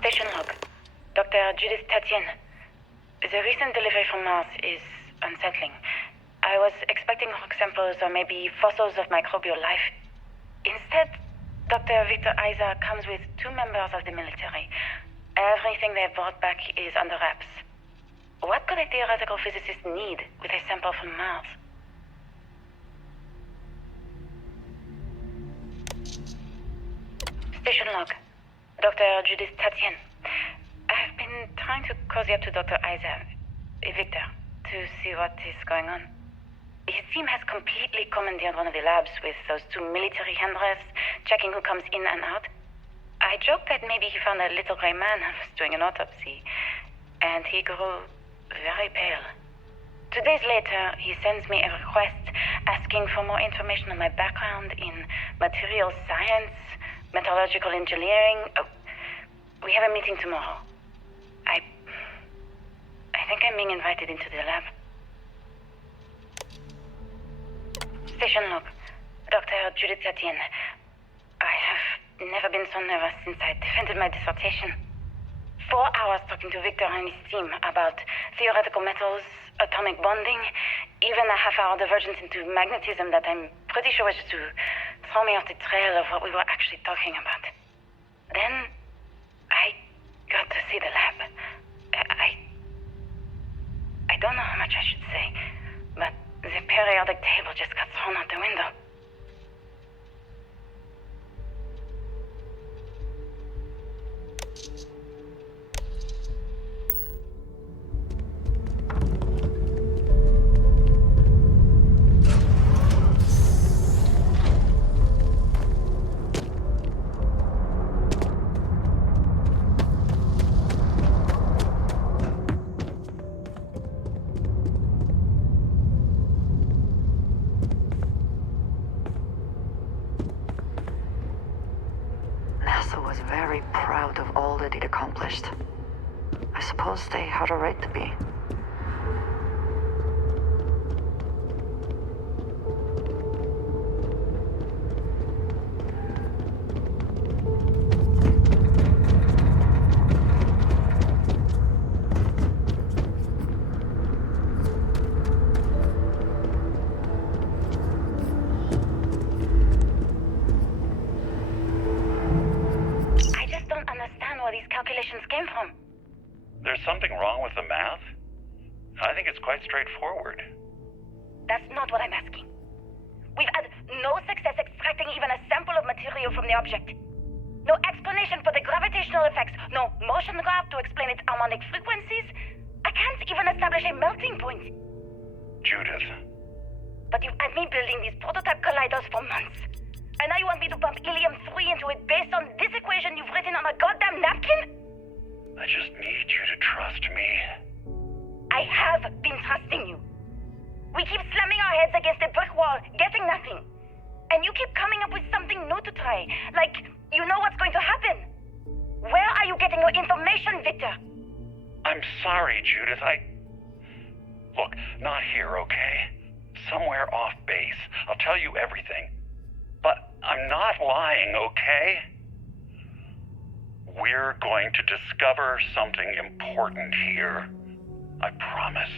Station log. Dr. Judith Tatian. The recent delivery from Mars is unsettling. I was expecting rock samples or maybe fossils of microbial life. Instead, Dr. Victor Isa comes with 2 members of the military. Everything they brought back is under wraps. What could a theoretical physicist need with a sample from Mars? Station log. Dr. Judith Tatian. I've been trying to cozy up to Dr. Isa, Victor, to see what is going on. His team has completely commandeered one of the labs with those 2 military handlers, checking who comes in and out. I joked that maybe he found a little gray man and was doing an autopsy, and he grew very pale. 2 days later, he sends me a request asking for more information on my background in material science, metallurgical engineering. We have a meeting tomorrow. I think I'm being invited into the lab. Station log. Dr. Judith Tatian. I have never been so nervous since I defended my dissertation. 4 hours talking to Victor and his team about theoretical metals, atomic bonding, even a half-hour divergence into magnetism that I'm pretty sure was to throw me off the trail of what we were actually talking about. Then, I got to see the lab. I don't know how much I should say, but the periodic table just got thrown out the window. very proud of all that it accomplished. I suppose they had a right to be. Came from. There's something wrong with the math? I think it's quite straightforward. That's not what I'm asking. We've had no success extracting even a sample of material from the object. No explanation for the gravitational effects, no motion graph to explain its harmonic frequencies. I can't even establish a melting point. Judith. But you've had me building these prototype colliders for months. And now you want me to pump helium-3 into it based on this equation you've written on a goddamn napkin? I just need you to trust me. I have been trusting you. We keep slamming our heads against a brick wall, getting nothing. And you keep coming up with something new to try. Like, you know what's going to happen. Where are you getting your information, Victor? I'm sorry, Judith. Look, not here, okay? Somewhere off base. I'll tell you everything. But I'm not lying, okay? We're going to discover something important here. I promise.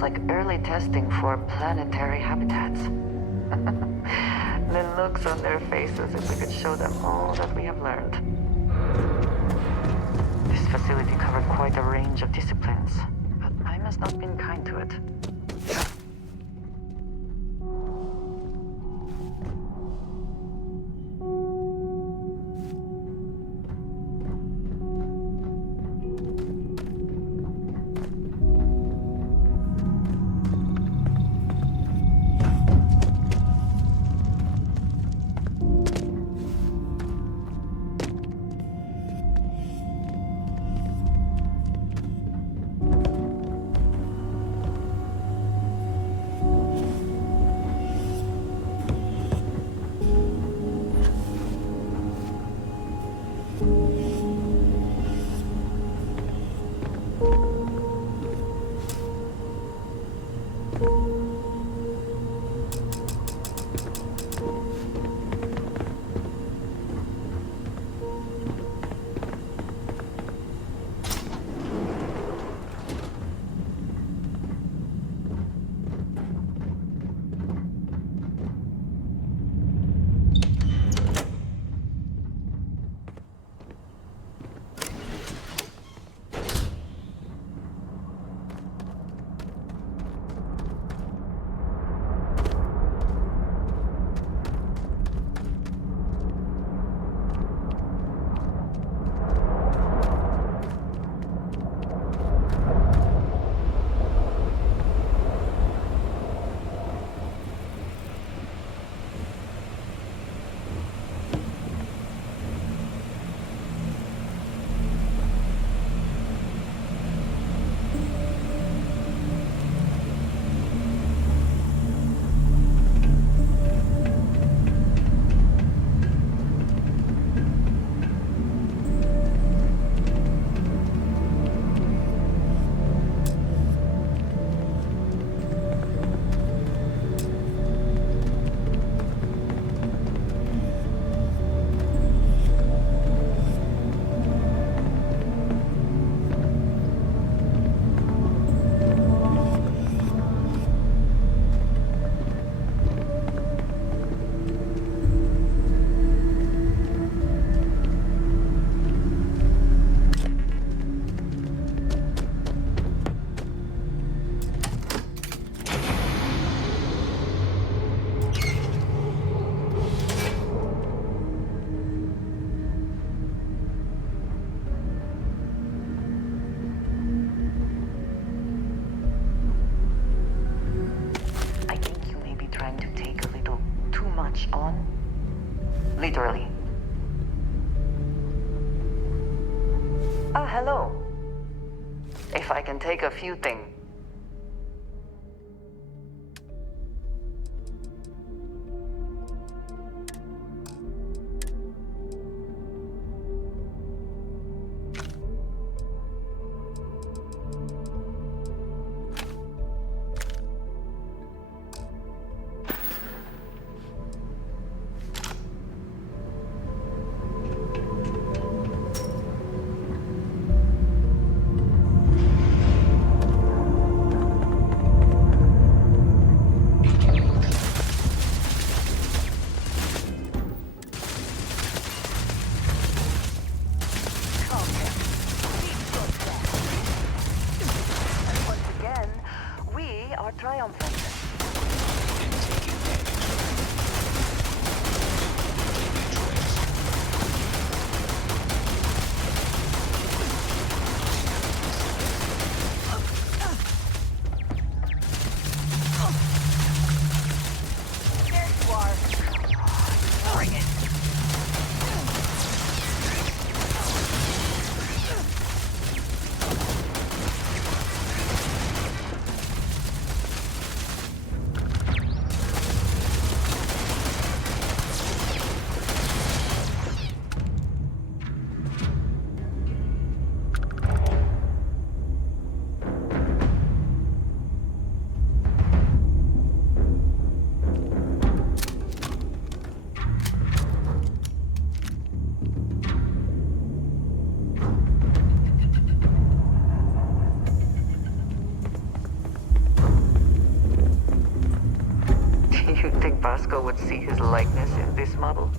Like early testing for planetary habitats. The looks on their faces if we could show them all that we have learned. This facility covered quite a range of disciplines, but time has not been kind to it. watch on. Literally. Ah, hello. If I can take a few things. You think Vasco would see his likeness in this model?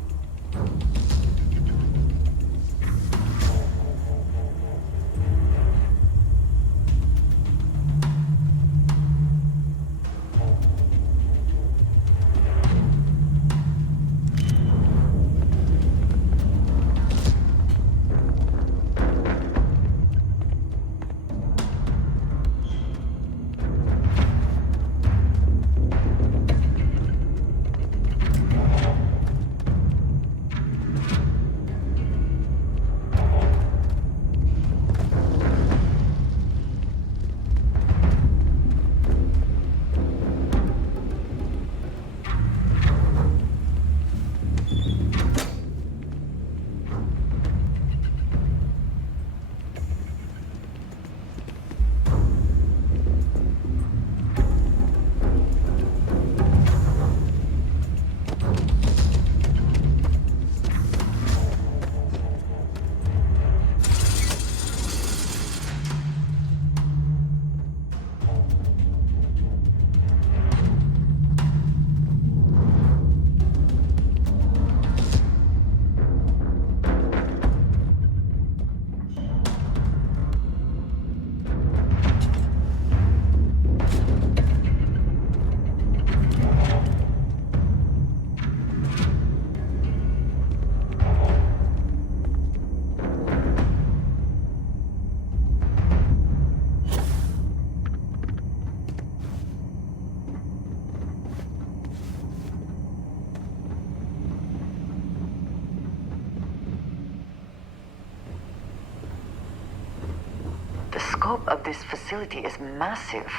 The scope of this facility is massive.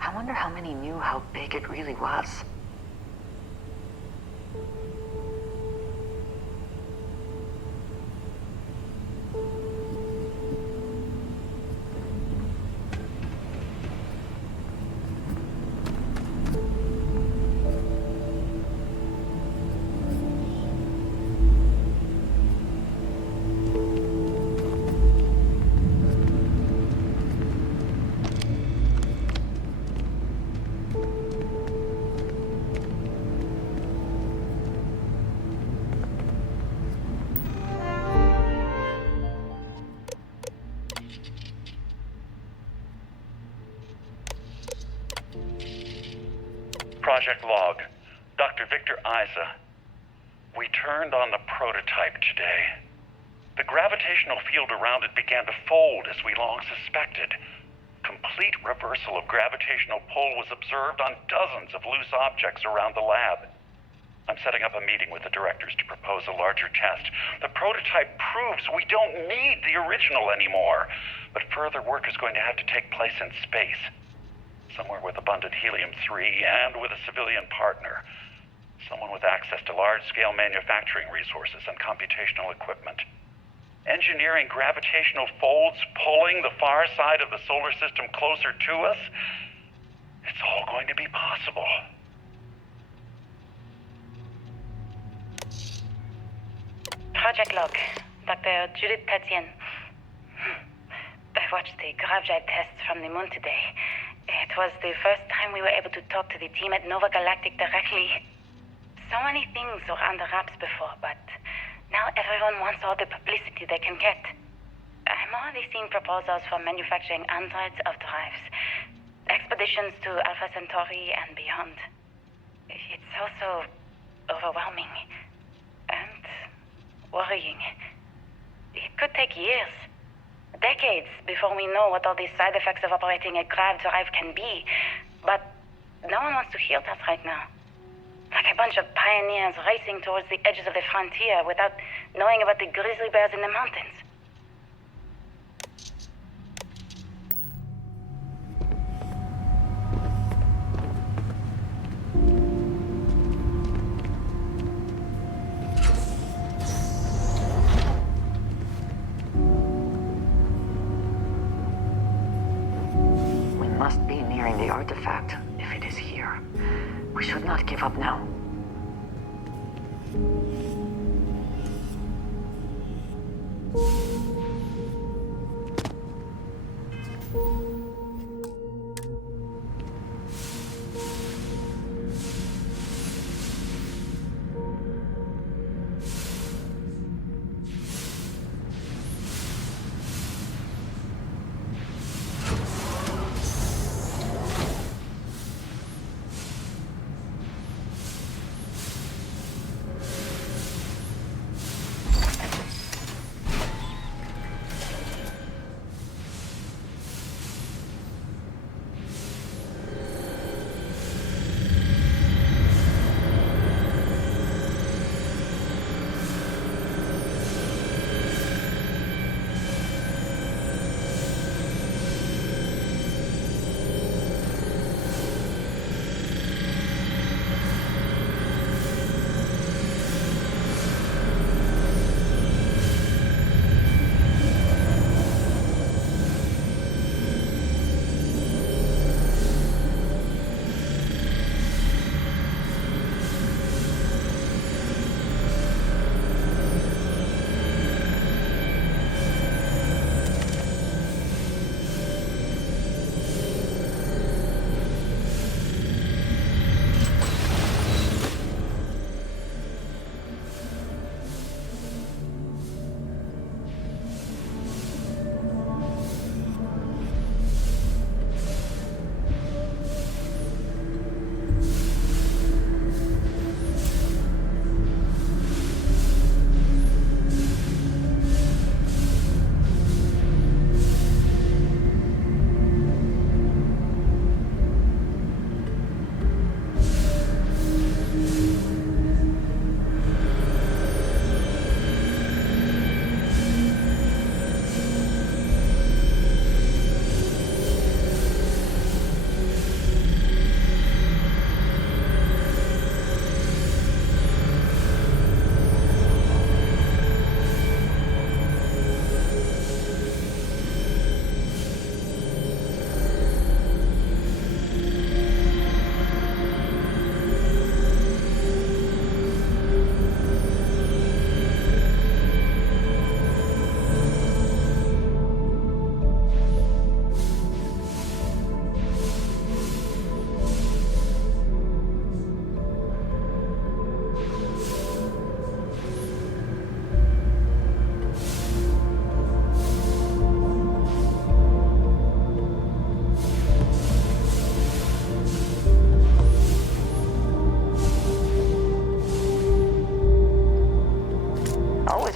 I wonder how many knew how big it really was. Project Log, Dr. Victor Isa. We turned on the prototype today. The gravitational field around it began to fold as we long suspected. Complete reversal of gravitational pull was observed on dozens of loose objects around the lab. I'm setting up a meeting with the directors to propose a larger test. The prototype proves we don't need the original anymore, but further work is going to have to take place in space. Somewhere with abundant helium-3 and with a civilian partner. Someone with access to large-scale manufacturing resources and computational equipment. Engineering gravitational folds pulling the far side of the solar system closer to us. It's all going to be possible. Project log, Dr. Judith Tatien. I watched the gravjite tests from the moon today. It was the first time we were able to talk to the team at Nova Galactic directly. So many things were under wraps before, but now everyone wants all the publicity they can get. I'm already seeing proposals for manufacturing androids of drives, expeditions to Alpha Centauri and beyond. It's also overwhelming and worrying. It could take years, decades, before we know what all the side effects of operating a grav drive can be. But no one wants to hear that right now. Like a bunch of pioneers racing towards the edges of the frontier without knowing about the grizzly bears in the mountains. We must be nearing the artifact, if it is here. We should not give up now.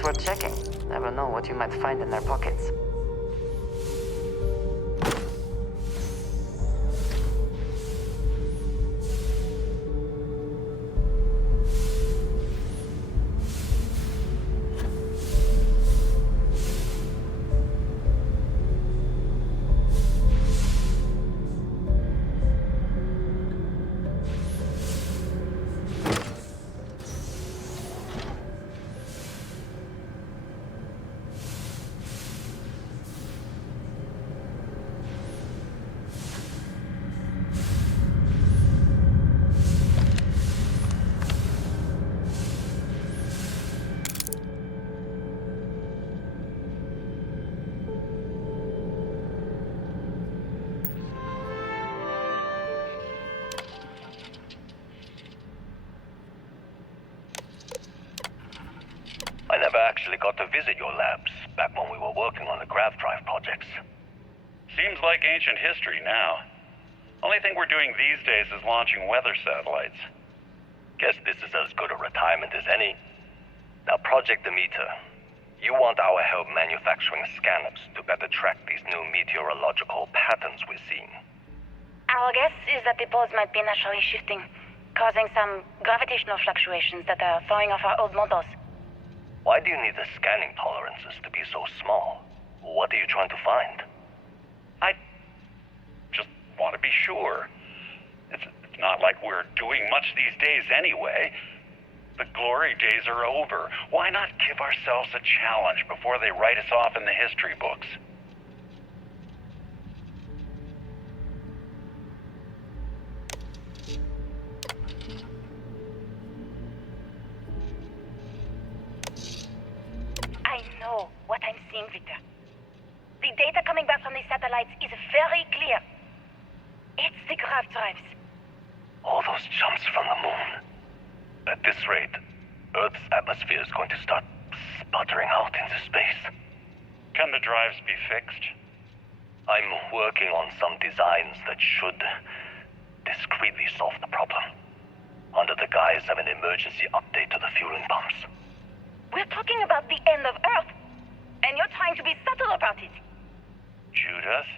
Worth checking. Never know what you might find in their pockets. actually got to visit your labs back when we were working on the grav drive projects. Seems like ancient history now. Only thing we're doing these days is launching weather satellites. Guess this is as good a retirement as any. Now, Project Demeter, you want our help manufacturing scanners to better track these new meteorological patterns we're seeing. Our guess is that the poles might be naturally shifting, causing some gravitational fluctuations that are throwing off our old models. Why do you need the scanning tolerances to be so small? What are you trying to find? I just want to be sure. It's not like we're doing much these days anyway. The glory days are over. Why not give ourselves a challenge before they write us off in the history books? I know what I'm seeing, Victor. The data coming back from the satellites is very clear. It's the grav drives. All those jumps from the moon. At this rate, Earth's atmosphere is going to start sputtering out into space. Can the drives be fixed? I'm working on some designs that should discreetly solve the problem, under the guise of an emergency update to the fueling pumps. We're talking about the end of Earth, and you're trying to be subtle about it. Judith,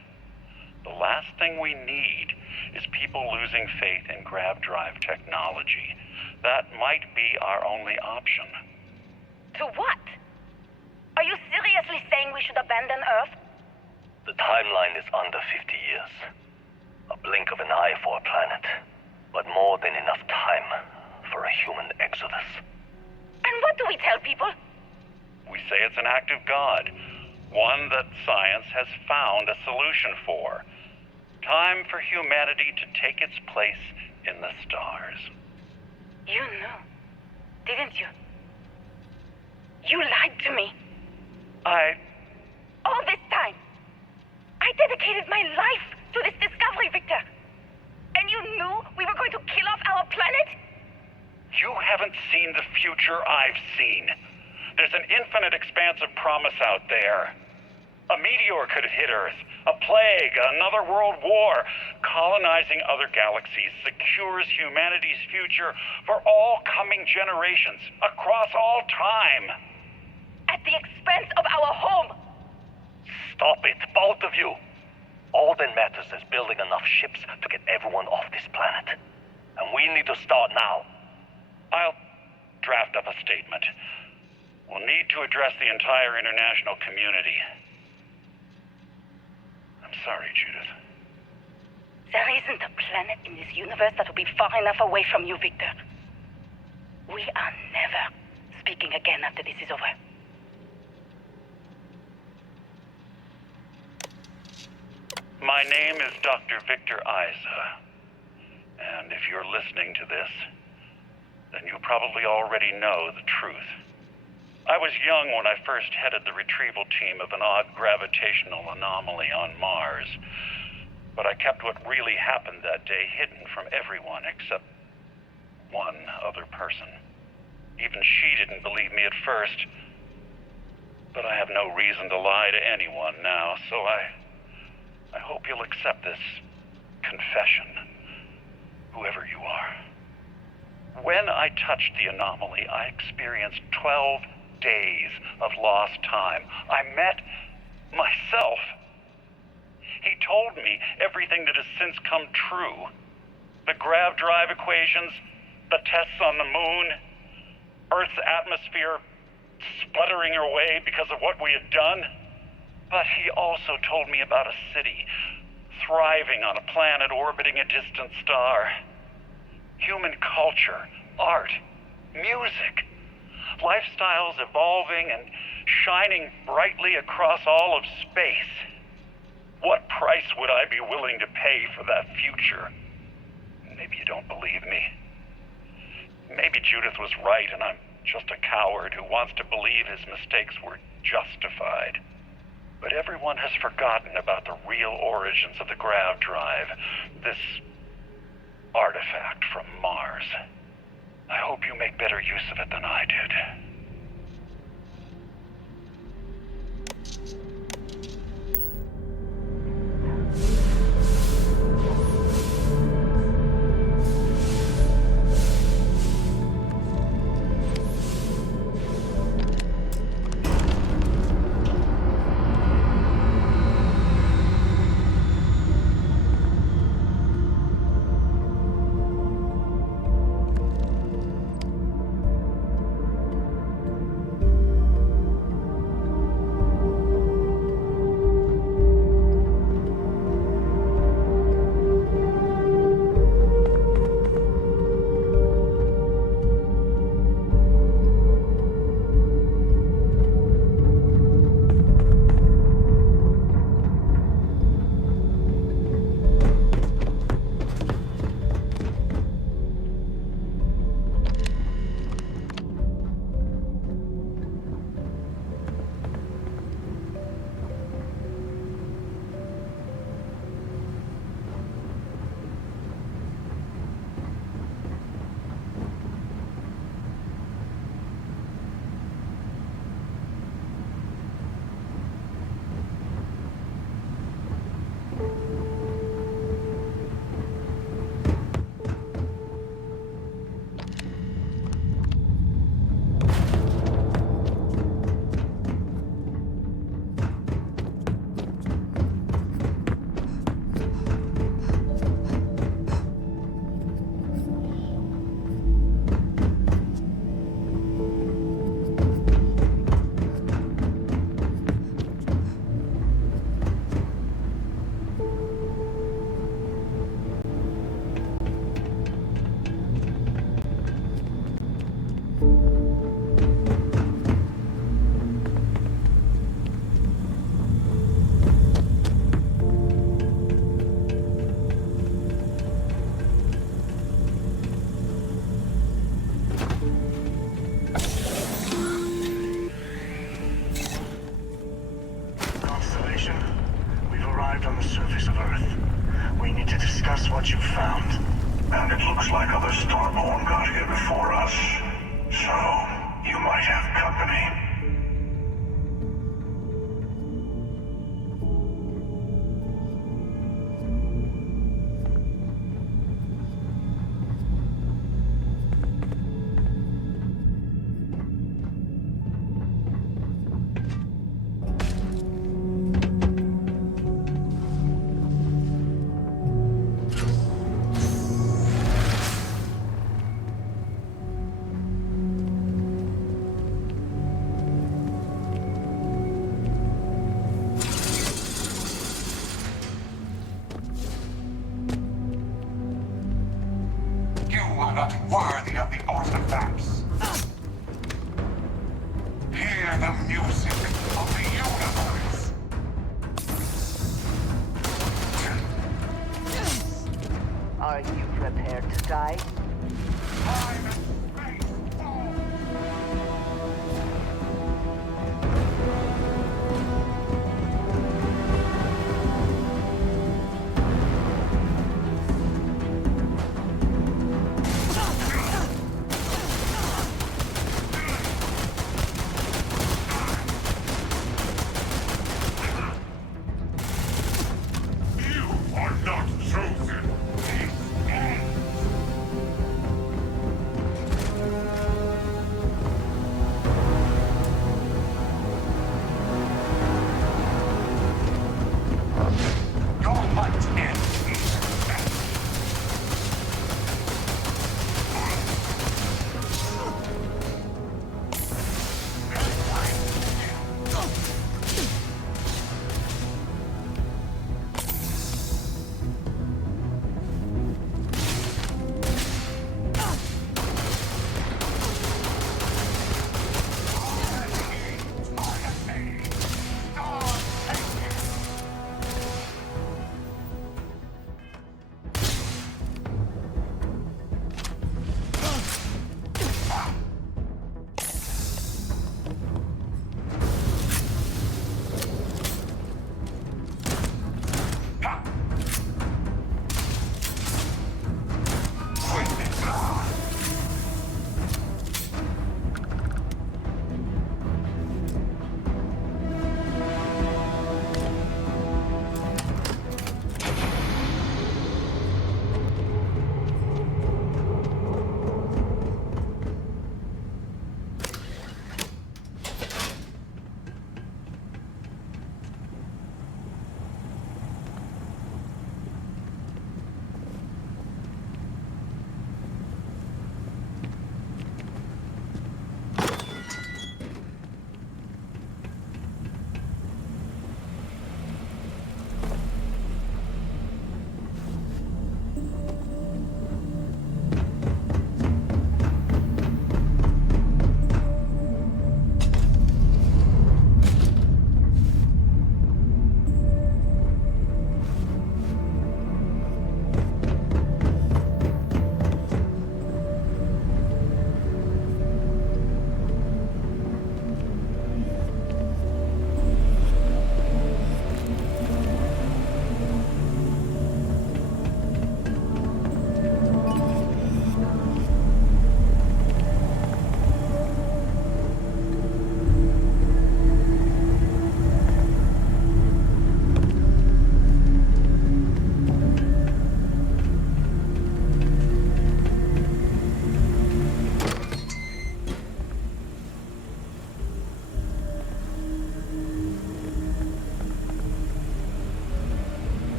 the last thing we need is people losing faith in grav drive technology. That might be our only option. To what? Are you seriously saying we should abandon Earth? The timeline is under 50 years. A blink of an eye for a planet, but more than enough time for a human exodus. And what do we tell people? We say it's an act of God, one that science has found a solution for. Time for humanity to take its place in the stars. You knew, didn't you? You lied to me. All this time, I dedicated my life to this discovery, Victor. And you knew we were going to kill off our planet? You haven't seen the future I've seen. There's an infinite expanse of promise out there. A meteor could hit Earth, a plague, another world war. Colonizing other galaxies secures humanity's future for all coming generations, across all time. At the expense of our home. Stop it, both of you. All that matters is building enough ships to get everyone off this planet. And we need to start now. I'll draft up a statement. We'll need to address the entire international community. I'm sorry, Judith. There isn't a planet in this universe that will be far enough away from you, Victor. We are never speaking again after this is over. My name is Dr. Victor Isa. And if you're listening to this, then you probably already know the truth. I was young when I first headed the retrieval team of an odd gravitational anomaly on Mars. But I kept what really happened that day hidden from everyone except one other person. Even she didn't believe me at first. But I have no reason to lie to anyone now, so I hope you'll accept this confession, whoever you are. When I touched the anomaly, I experienced 12 days of lost time. I met myself. He told me everything that has since come true. The grav drive equations, the tests on the moon, Earth's atmosphere sputtering away because of what we had done. But he also told me about a city thriving on a planet orbiting a distant star. Human culture, art, music, lifestyles evolving and shining brightly across all of space. What price would I be willing to pay for that future? Maybe you don't believe me. Maybe Judith was right and I'm just a coward who wants to believe his mistakes were justified. But everyone has forgotten about the real origins of the grav drive, this artifact from Mars. I hope you make better use of it than I did.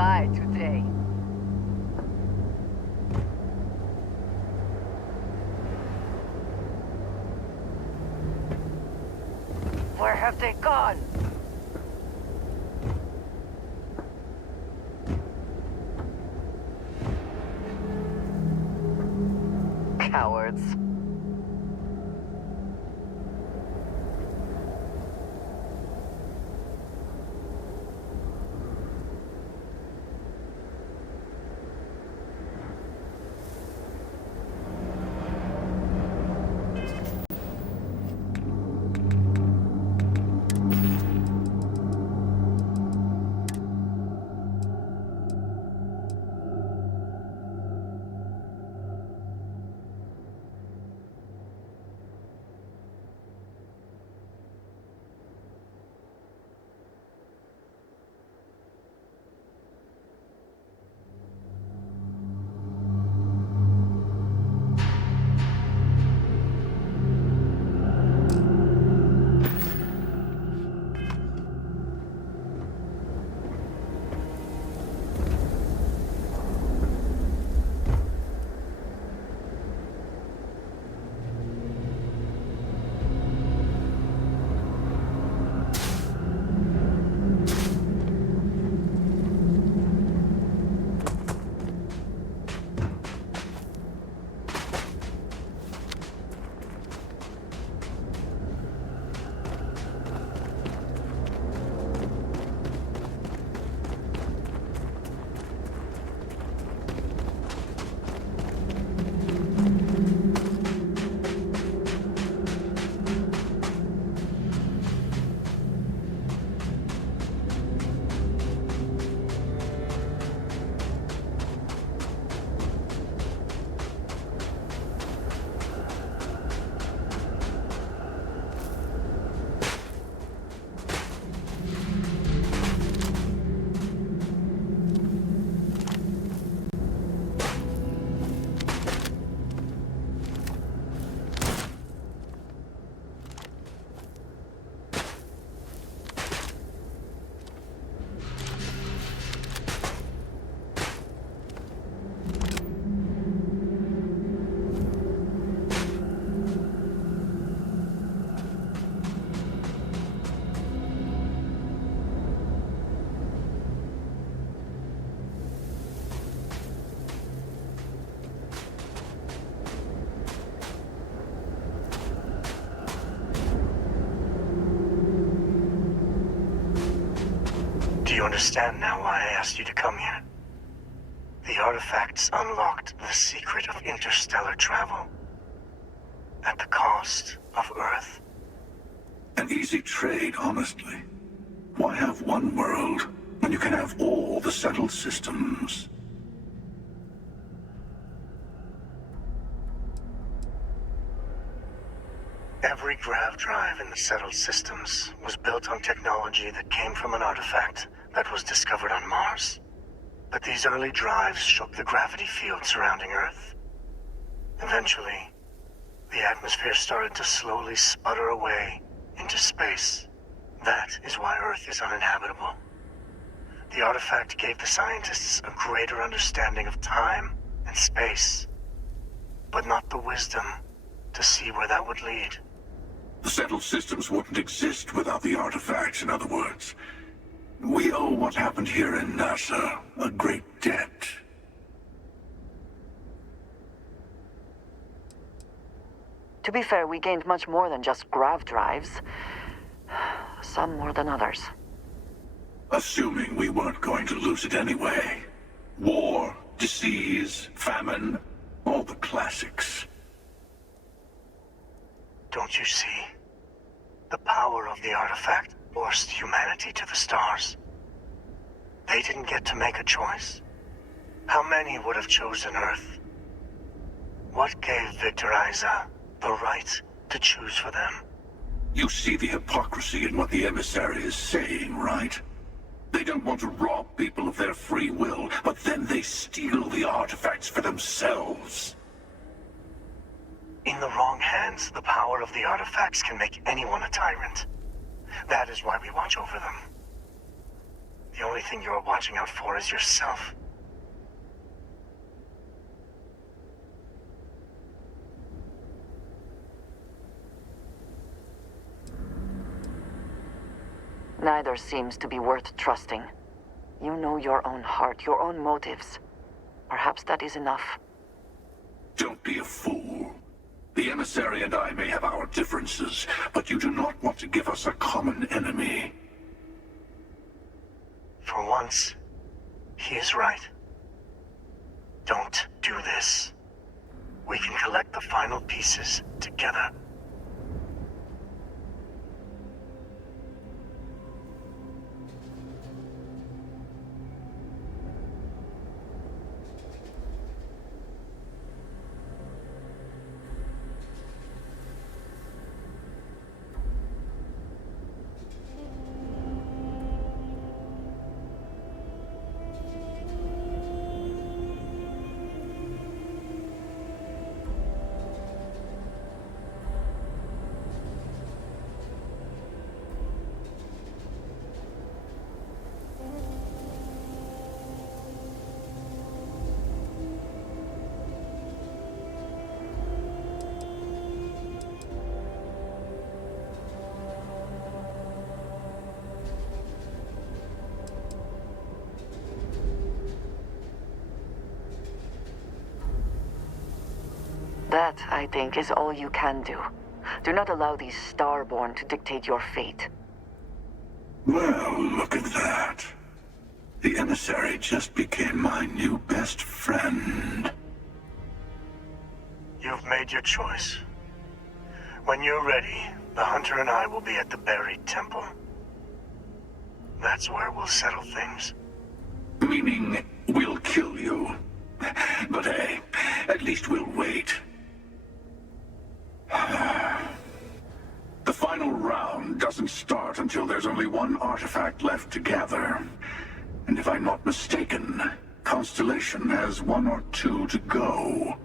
die today. Where have they gone? Cowards. Do you understand now why I asked you to come here? The artifacts unlocked the secret of interstellar travel. At the cost of Earth. An easy trade, honestly. Why have one world when you can have all the settled systems? Every grav drive in the settled systems was built on technology that came from an artifact that was discovered on Mars. But these early drives shook the gravity field surrounding Earth. Eventually, the atmosphere started to slowly sputter away into space. That is why Earth is uninhabitable. The artifact gave the scientists a greater understanding of time and space, but not the wisdom to see where that would lead. The settled systems wouldn't exist without the artifacts, in other words. We owe what happened here in NASA a great debt. To be fair, we gained much more than just grav drives. Some more than others. Assuming we weren't going to lose it anyway. War, disease, famine, all the classics. Don't you see? The power of the artifact forced humanity to the stars. They didn't get to make a choice. How many would have chosen Earth? What gave Victor Isa the right to choose for them? You see the hypocrisy in what the emissary is saying, right? They don't want to rob people of their free will, but then they steal the artifacts for themselves. In the wrong hands, the power of the artifacts can make anyone a tyrant. That is why we watch over them. The only thing you're watching out for is yourself. Neither seems to be worth trusting. You know your own heart, your own motives. Perhaps that is enough. Don't be a fool. The emissary and I may have our differences, but you do not want to give us a common enemy. For once, he is right. Don't do this. We can collect the final pieces together. That, I think, is all you can do. Do not allow these Starborn to dictate your fate. Well, look at that. The emissary just became my new best friend. You've made your choice. When you're ready, the Hunter and I will be at the buried temple. That's where we'll settle things. Meaning, we'll kill you. But hey, at least we'll wait. The final round doesn't start until there's only one artifact left to gather. And if I'm not mistaken, Constellation has 1 or 2 to go.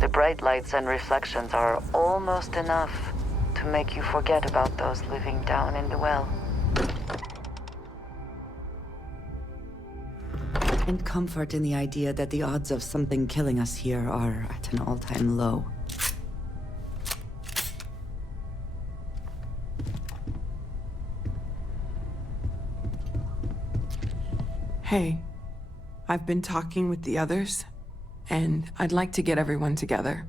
The bright lights and reflections are almost enough to make you forget about those living down in the well. And comfort in the idea that the odds of something killing us here are at an all-time low. Hey, I've been talking with the others, and I'd like to get everyone together.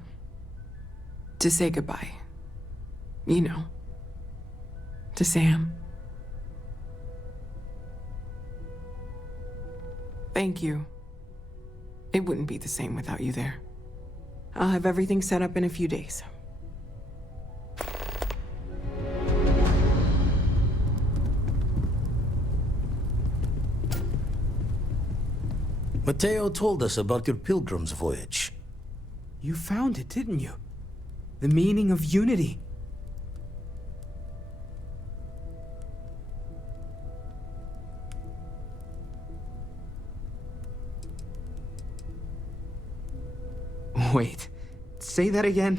To say goodbye. You know. To Sam. Thank you. It wouldn't be the same without you there. I'll have everything set up in a few days. Mateo told us about your pilgrim's voyage. You found it, didn't you? The meaning of unity. Wait, say that again?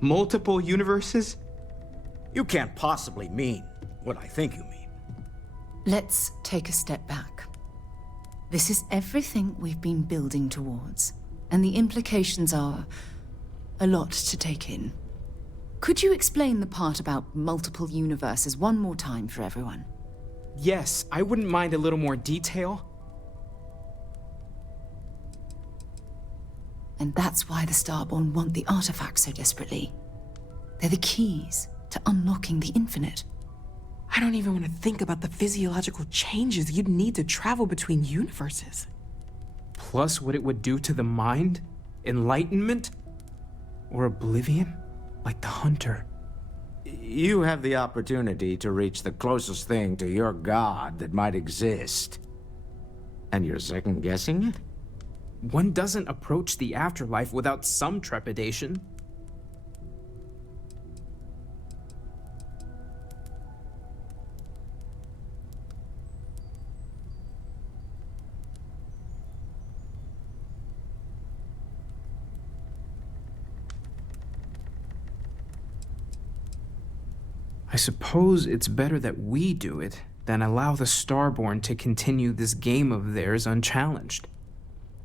Multiple universes? You can't possibly mean what I think you mean. Let's take a step back. This is everything we've been building towards, and the implications are a lot to take in. Could you explain the part about multiple universes one more time for everyone? Yes, I wouldn't mind a little more detail. And that's why the Starborn want the artifacts so desperately. They're the keys to unlocking the infinite. I don't even want to think about the physiological changes you'd need to travel between universes. Plus what it would do to the mind? Enlightenment? Or oblivion? Like the Hunter. You have the opportunity to reach the closest thing to your god that might exist. And you're second-guessing it? One doesn't approach the afterlife without some trepidation. I suppose it's better that we do it than allow the Starborn to continue this game of theirs unchallenged.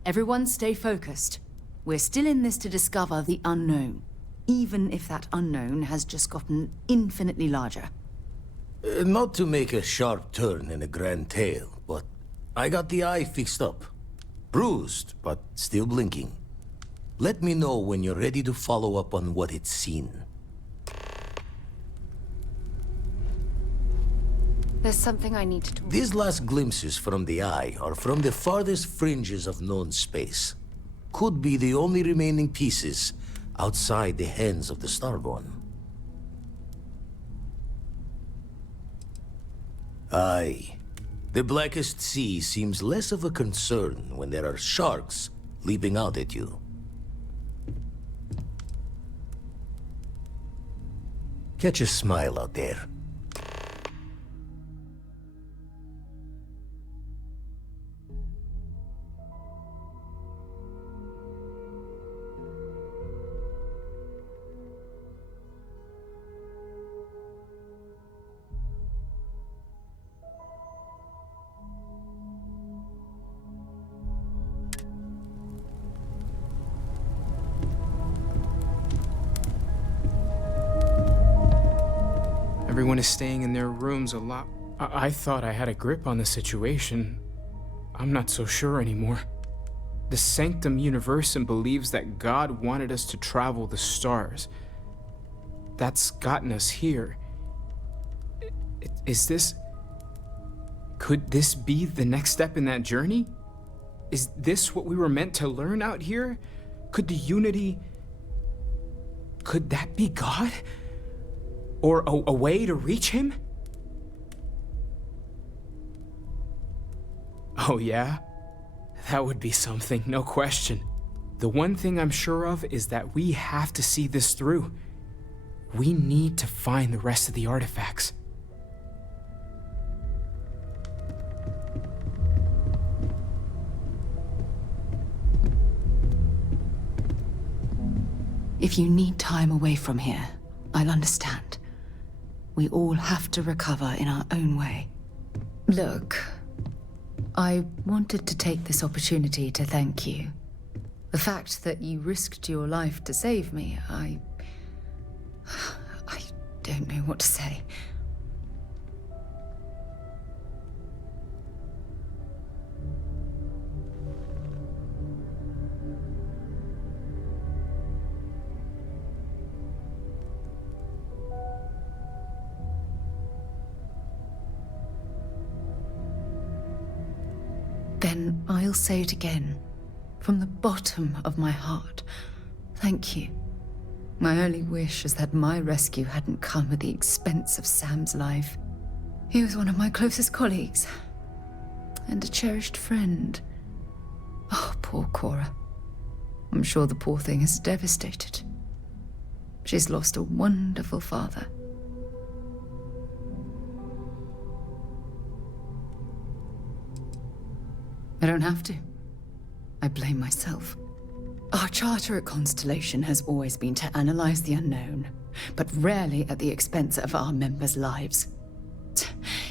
Everyone stay focused. We're still in this to discover the unknown, even if that unknown has just gotten infinitely larger. Not to make a sharp turn in a grand tale, but I got the eye fixed up. Bruised, but still blinking. Let me know when you're ready to follow up on what it's seen. There's something I need to talk. These last glimpses from the eye are from the farthest fringes of known space. Could be the only remaining pieces outside the hands of the Starborn. Aye. The blackest sea seems less of a concern when there are sharks leaping out at you. Catch a smile out there. Everyone is staying in their rooms a lot. I thought I had a grip on the situation. I'm not so sure anymore. The Sanctum Universum believes that God wanted us to travel the stars. That's gotten us here. Is this... Could this be the next step in that journey? Is this what we were meant to learn out here? Could the unity... Could that be God? Or a way to reach him? Oh yeah? That would be something, no question. The one thing I'm sure of is that we have to see this through. We need to find the rest of the artifacts. If you need time away from here, I'll understand. We all have to recover in our own way. Look, I wanted to take this opportunity to thank you. The fact that you risked your life to save me, I don't know what to say. Then I'll say it again, from the bottom of my heart. Thank you. My only wish is that my rescue hadn't come at the expense of Sam's life. He was one of my closest colleagues, and a cherished friend. Oh, poor Cora. I'm sure the poor thing is devastated. She's lost a wonderful father. I don't have to. I blame myself. Our charter at Constellation has always been to analyze the unknown, but rarely at the expense of our members' lives.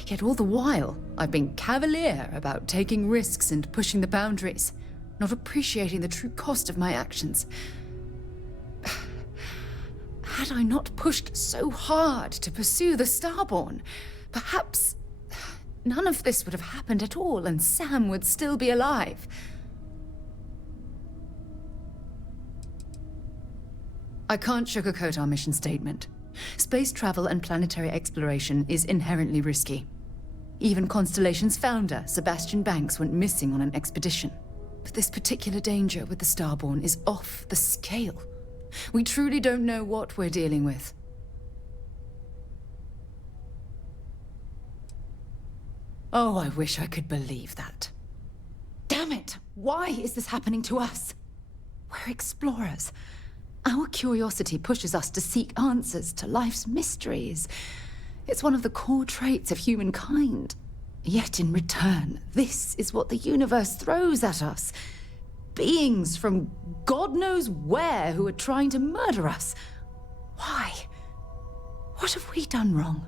Yet all the while, I've been cavalier about taking risks and pushing the boundaries, not appreciating the true cost of my actions. Had I not pushed so hard to pursue the Starborn, perhaps none of this would have happened at all and Sam would still be alive. I can't sugarcoat our mission statement. Space travel and planetary exploration is inherently risky. Even Constellation's founder, Sebastian Banks, went missing on an expedition. But this particular danger with the Starborn is off the scale. We truly don't know what we're dealing with. Oh, I wish I could believe that. Damn it! Why is this happening to us? We're explorers. Our curiosity pushes us to seek answers to life's mysteries. It's one of the core traits of humankind. Yet in return, this is what the universe throws at us. Beings from God knows where who are trying to murder us. Why? What have we done wrong?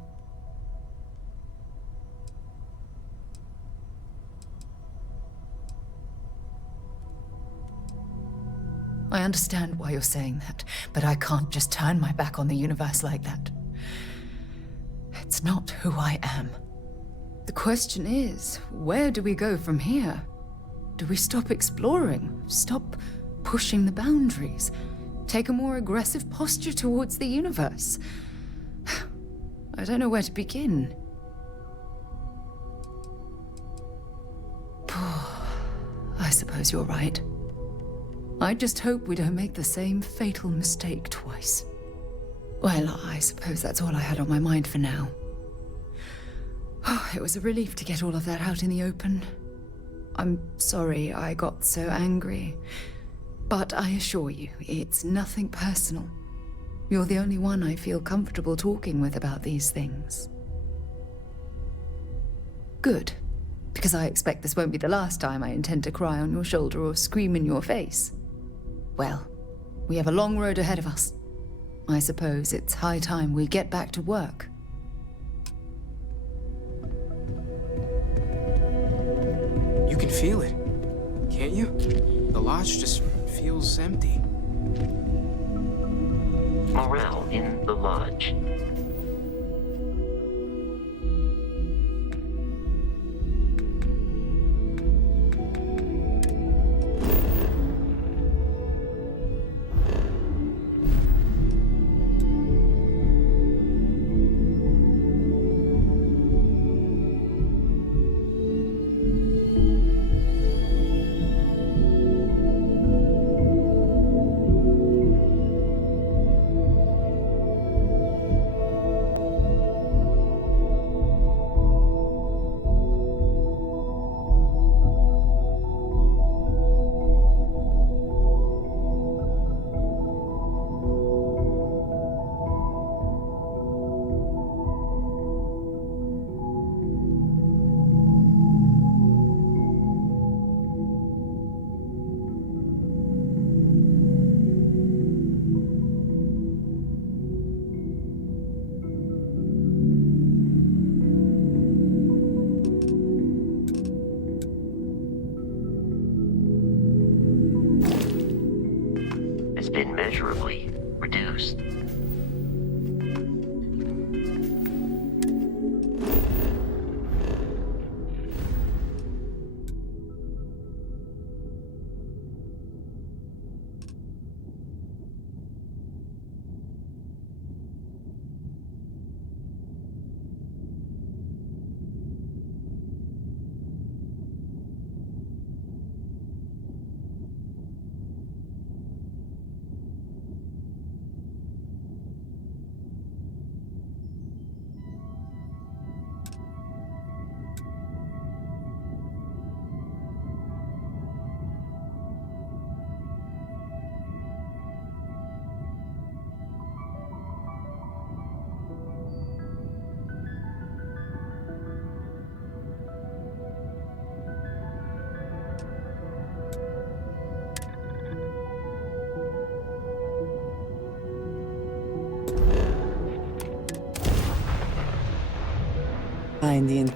I understand why you're saying that, but I can't just turn my back on the universe like that. It's not who I am. The question is, where do we go from here? Do we stop exploring? Stop pushing the boundaries? Take a more aggressive posture towards the universe? I don't know where to begin. I suppose you're right. I just hope we don't make the same fatal mistake twice. Well, I suppose that's all I had on my mind for now. It was a relief to get all of that out in the open. I'm sorry I got so angry. But I assure you, it's nothing personal. You're the only one I feel comfortable talking with about these things. Good. Because I expect this won't be the last time I intend to cry on your shoulder or scream in your face. Well, we have a long road ahead of us. I suppose it's high time we get back to work. You can feel it, can't you? The lodge just feels empty. Morale in the lodge. Been measurably reduced. behind the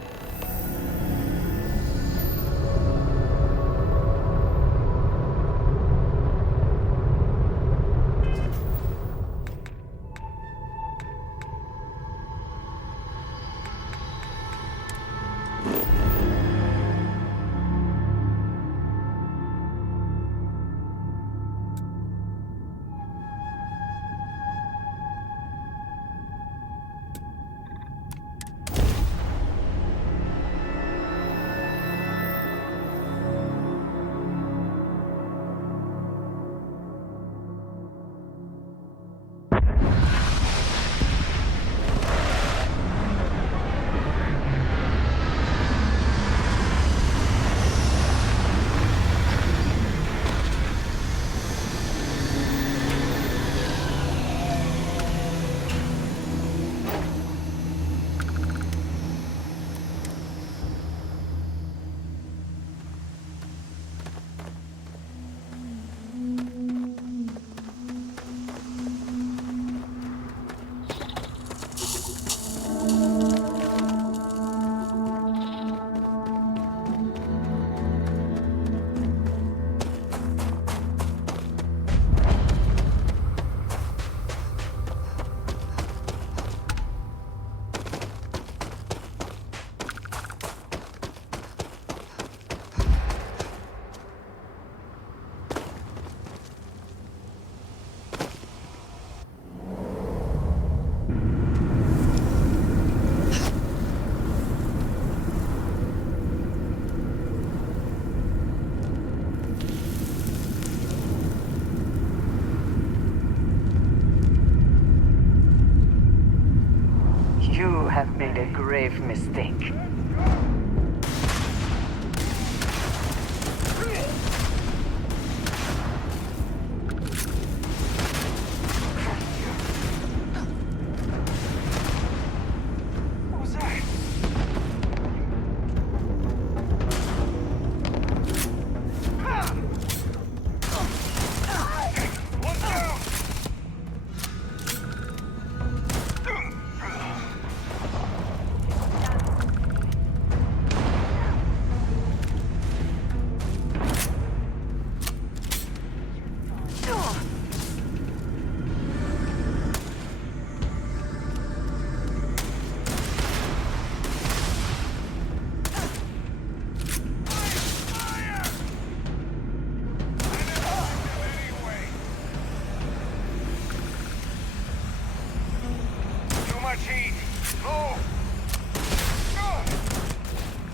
You have made a grave mistake.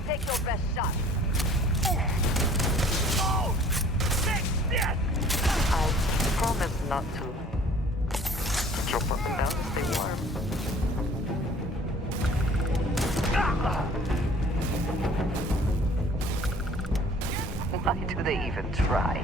Take your best shot. I promise not to jump up and down and stay warm. Why do they even try?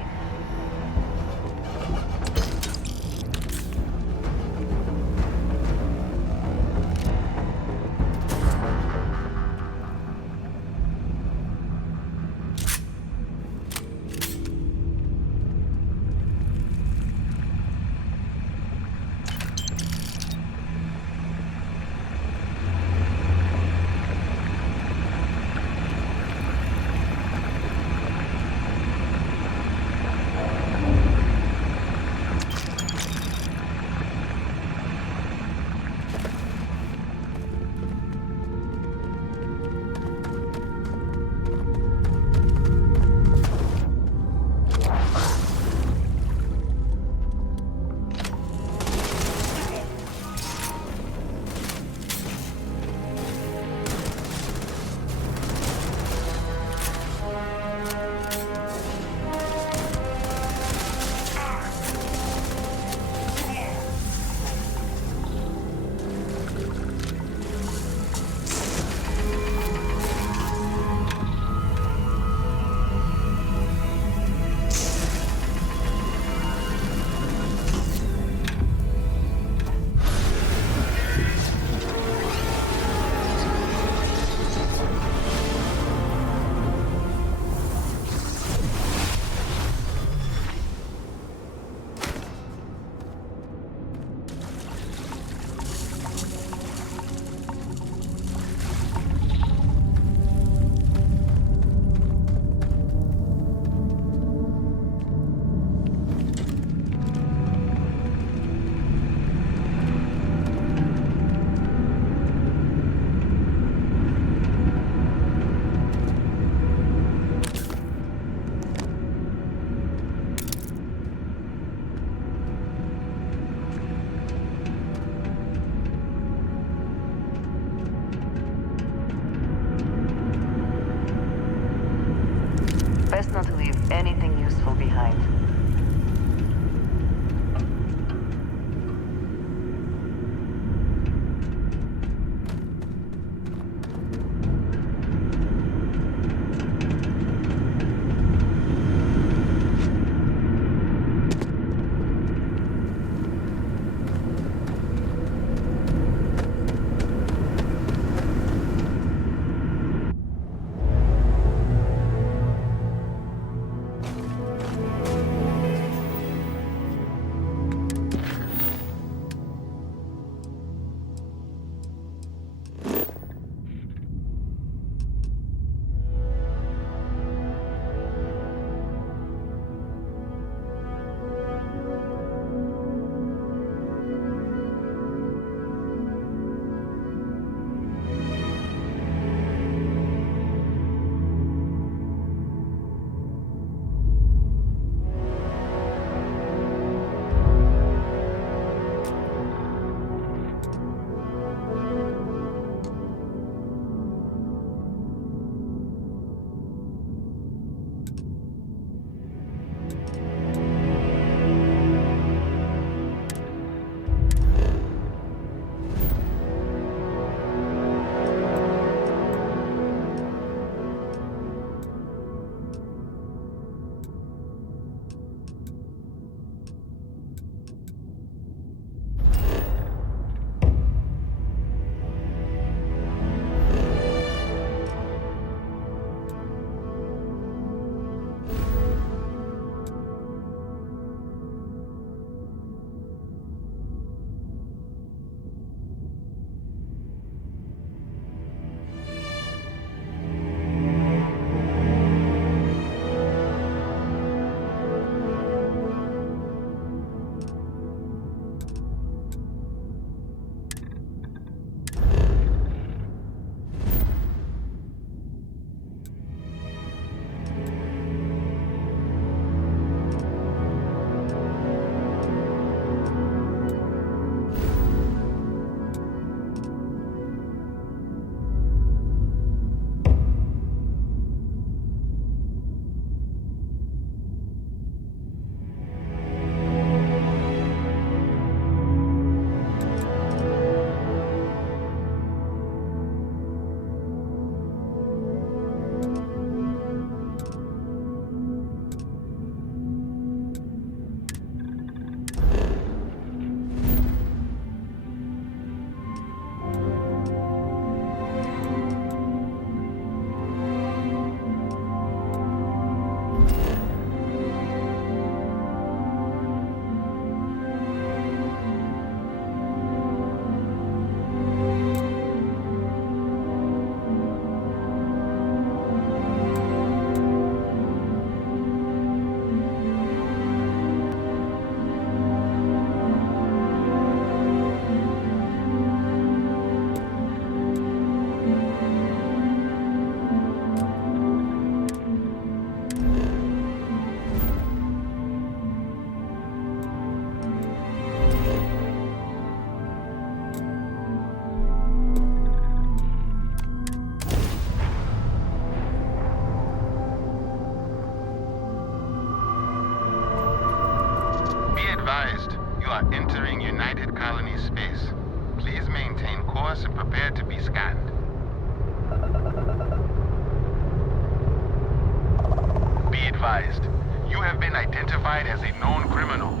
advised. You have been identified as a known criminal.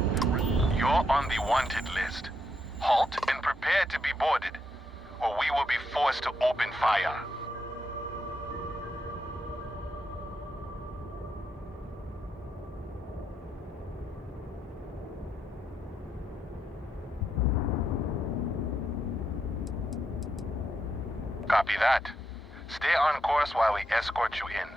You're on the wanted list. Halt and prepare to be boarded, or we will be forced to open fire. Copy that. Stay on course while we escort you in.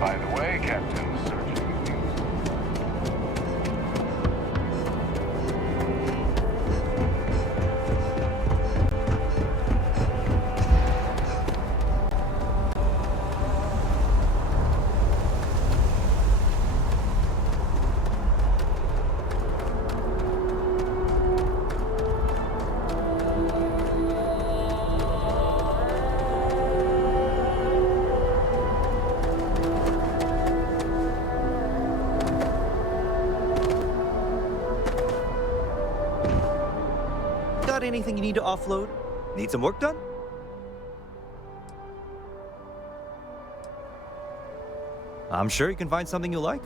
By the way, Captain, searching you. Got anything you need to offload? Need some work done? I'm sure you can find something you like.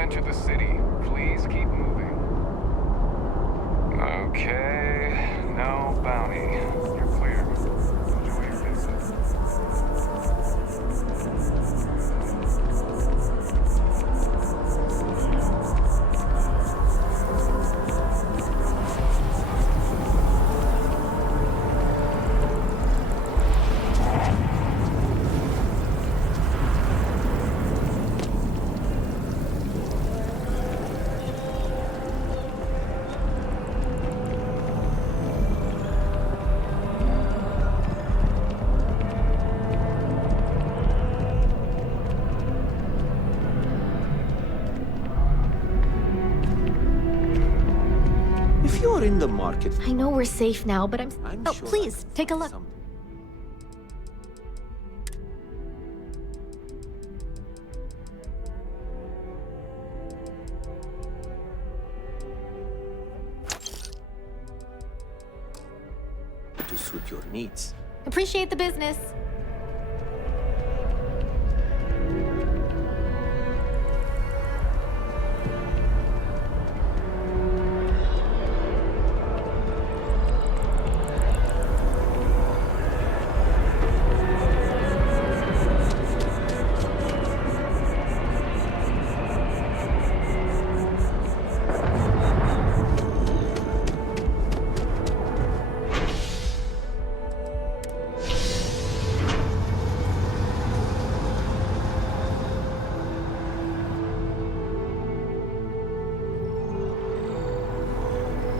enter the city. Please keep moving. Okay, no bounty. You're clear. Enjoy your visit. If you're in the market... I know we're safe now, but I'm oh, sure please, take a look. to suit your needs. Appreciate the business.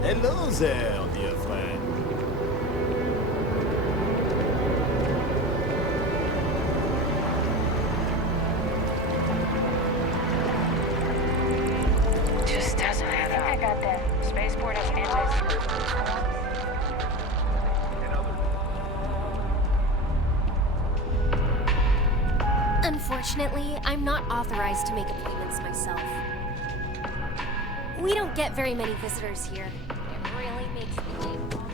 Hello there, dear friend. Just doesn't add up. I got that. Spaceport has anti-smoke. Unfortunately, I'm not authorized to make appointments myself. We don't get very many visitors here. It really makes the day go by.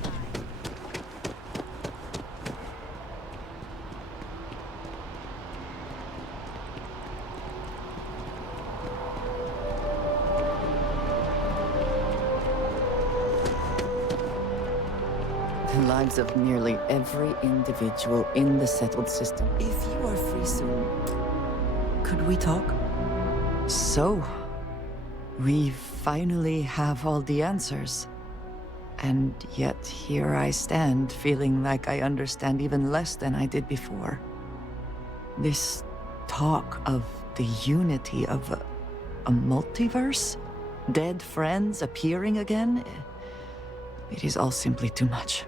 The lives of nearly every individual in the settled system. If you are free soon, could we talk? So, we finally have all the answers. And yet here I stand, feeling like I understand even less than I did before. This talk of the unity of a multiverse? Dead friends appearing again? It is all simply too much.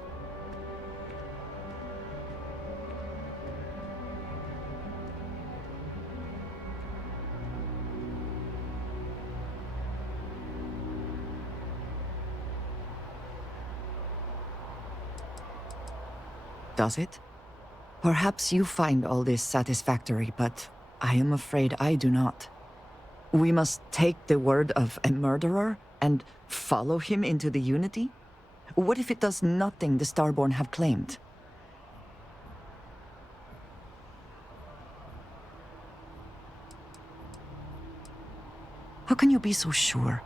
Does it? Perhaps you find all this satisfactory, but I am afraid I do not. We must take the word of a murderer and follow him into the Unity? What if it does nothing the Starborn have claimed? How can you be so sure?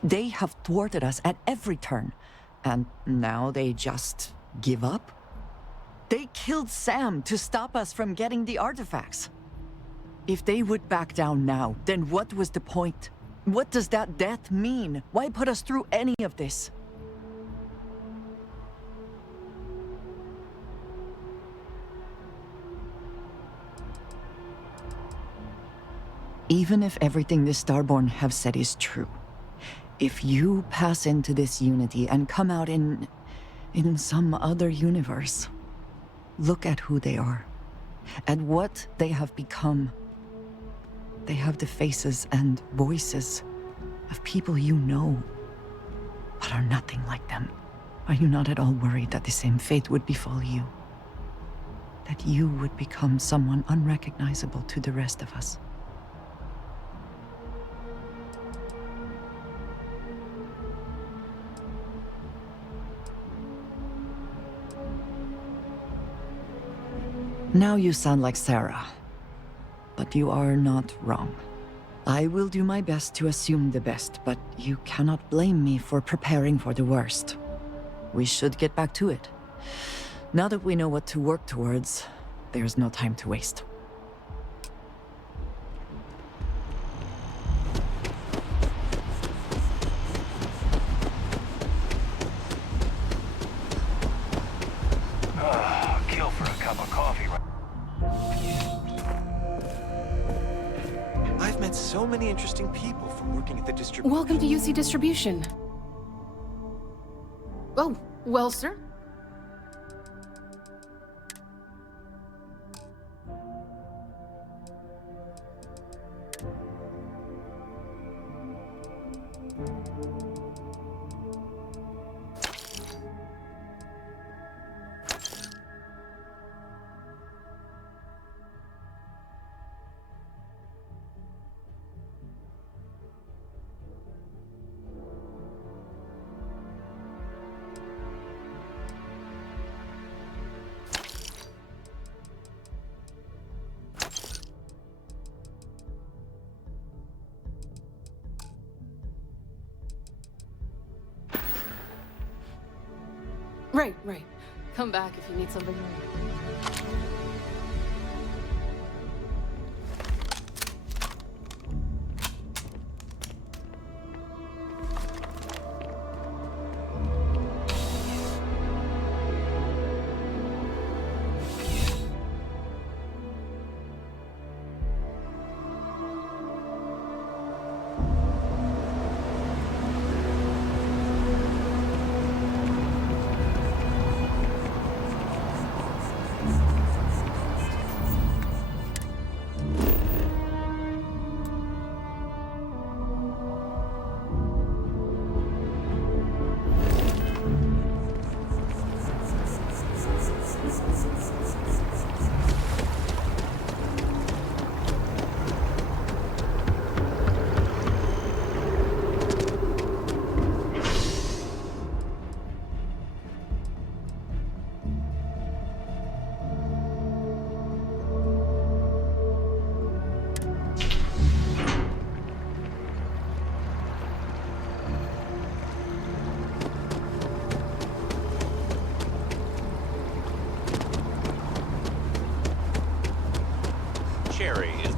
They have thwarted us at every turn, and now they just give up? They killed Sam to stop us from getting the artifacts. If they would back down now, then what was the point? What does that death mean? Why put us through any of this? Even if everything the Starborn have said is true, if you pass into this Unity and come out in some other universe, look at who they are, and what they have become. They have the faces and voices of people you know, but are nothing like them. Are you not at all worried that the same fate would befall you? That you would become someone unrecognizable to the rest of us? Now you sound like Sarah. But you are not wrong. I will do my best to assume the best, but you cannot blame me for preparing for the worst. We should get back to it. Now that we know what to work towards, there's no time to waste. Kill for a cup of coffee. I've met so many interesting people from working at the distribution. Welcome to UC Distribution. Oh, well, sir. Right. Come back if you need something more.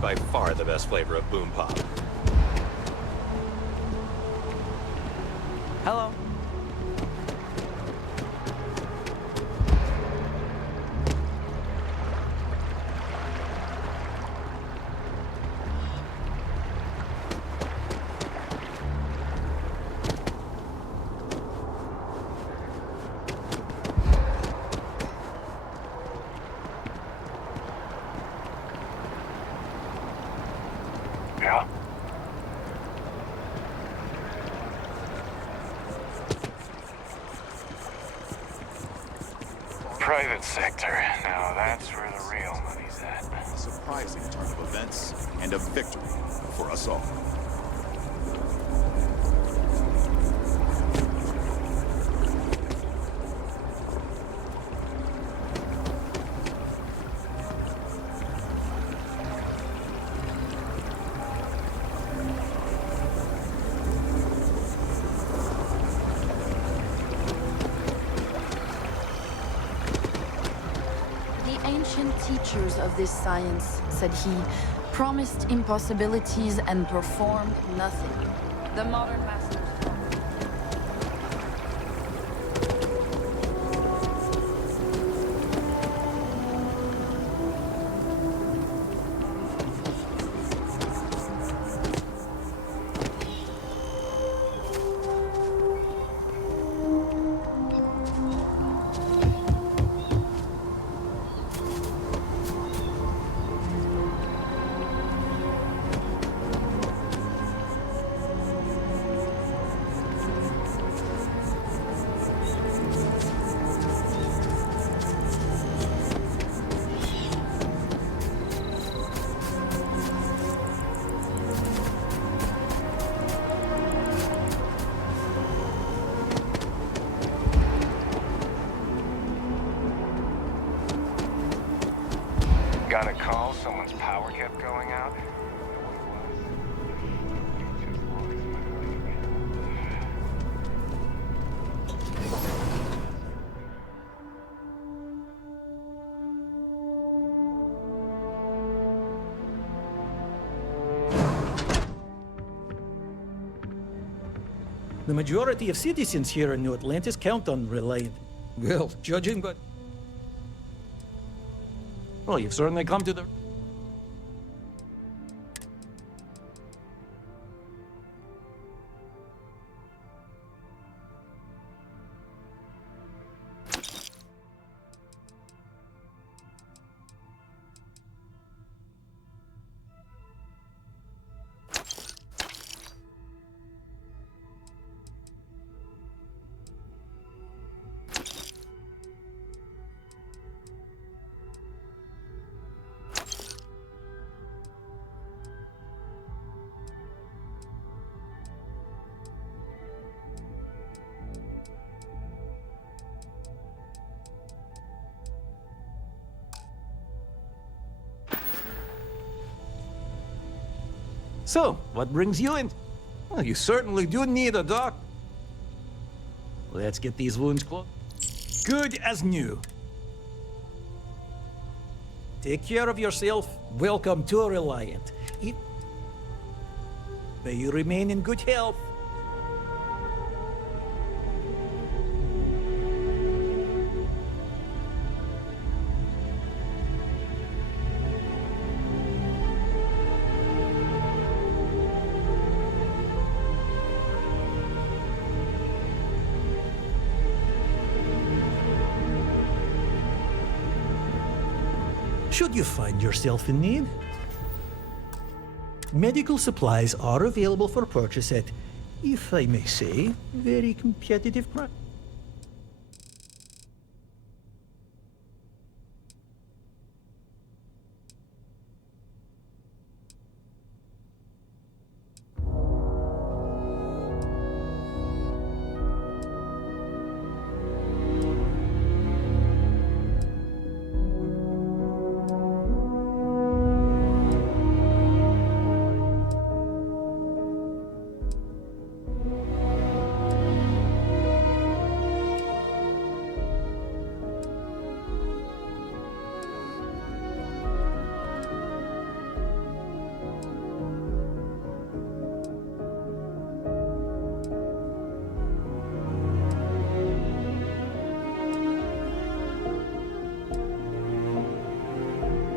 by far the best flavor of boom pop. Hello. Yeah? Private sector. Now that's where the real money's at. A surprising turn of events and a victory for us all. The ancient teachers of this science, said he, promised impossibilities and performed nothing. The modern masters. Got a call, someone's power kept going out. The majority of citizens here in New Atlantis count on Reliant. Well, judging by... Well, you've certainly come to the... So, what brings you in? Well, you certainly do need a doc. Let's get these wounds closed. Good as new. Take care of yourself. Welcome to Reliant. May you remain in good health. Should you find yourself in need, medical supplies are available for purchase at, if I may say, very competitive price.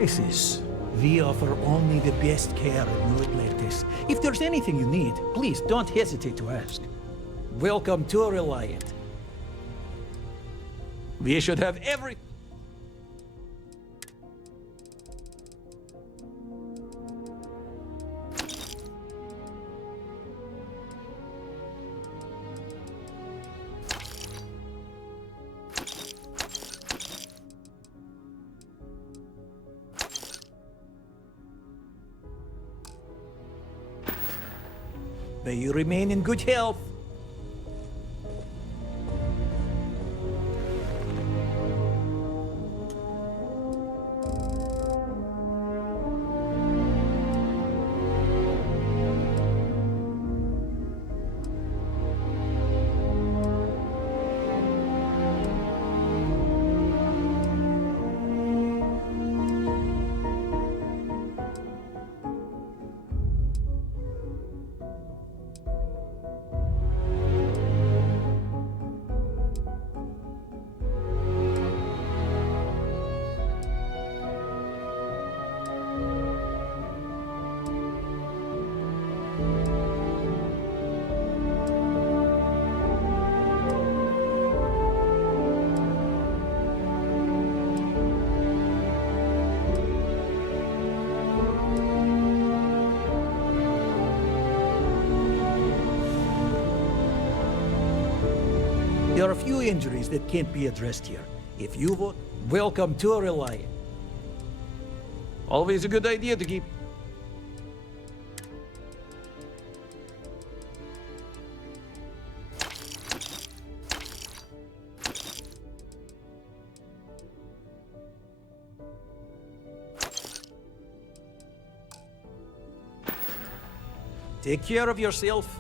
choices. We offer only the best care in New Atlantis. If there's anything you need, please don't hesitate to ask. Welcome to Reliant. We should have every... May you remain in good health. There are a few injuries that can't be addressed here. If you vote, welcome to Reliant. Always a good idea to keep... Take care of yourself.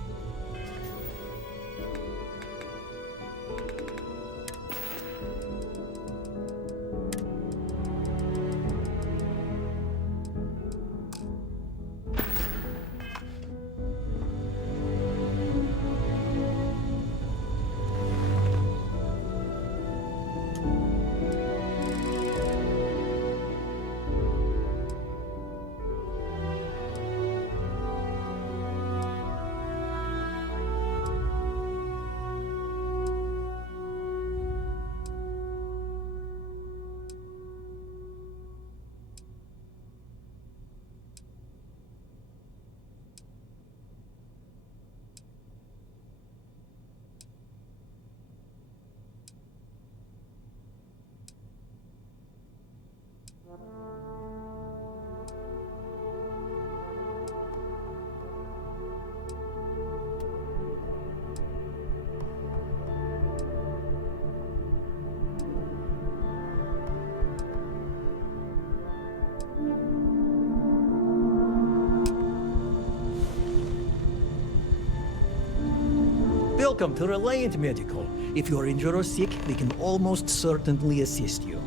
Welcome to Reliant Medical. If you're injured or sick, we can almost certainly assist you.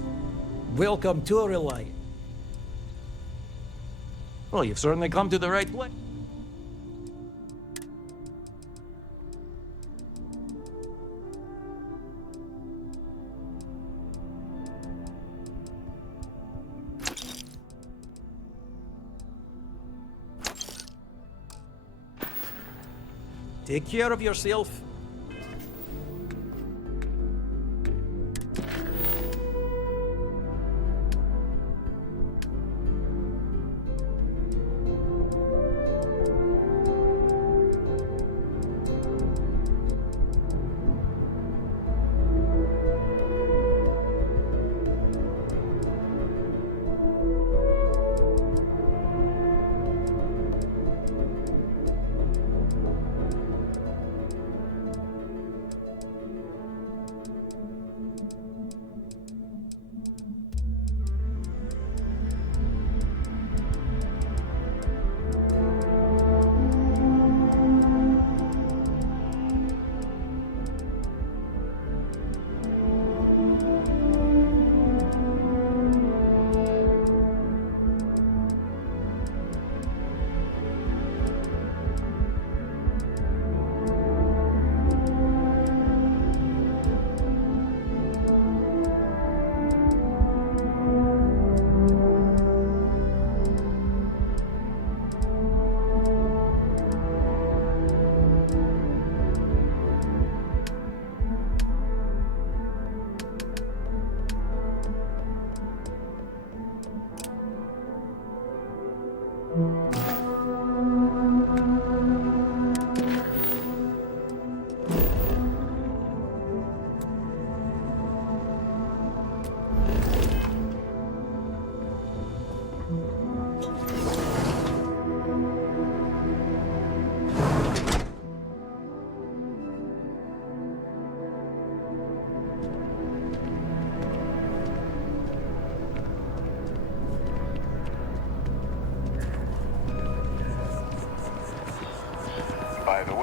Welcome to Reliant. Well, you've certainly come to the right place. Take care of yourself.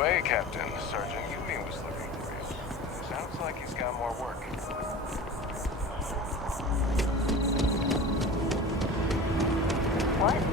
way, Captain, Sergeant Ewing was looking for you. Sounds like he's got more work. What?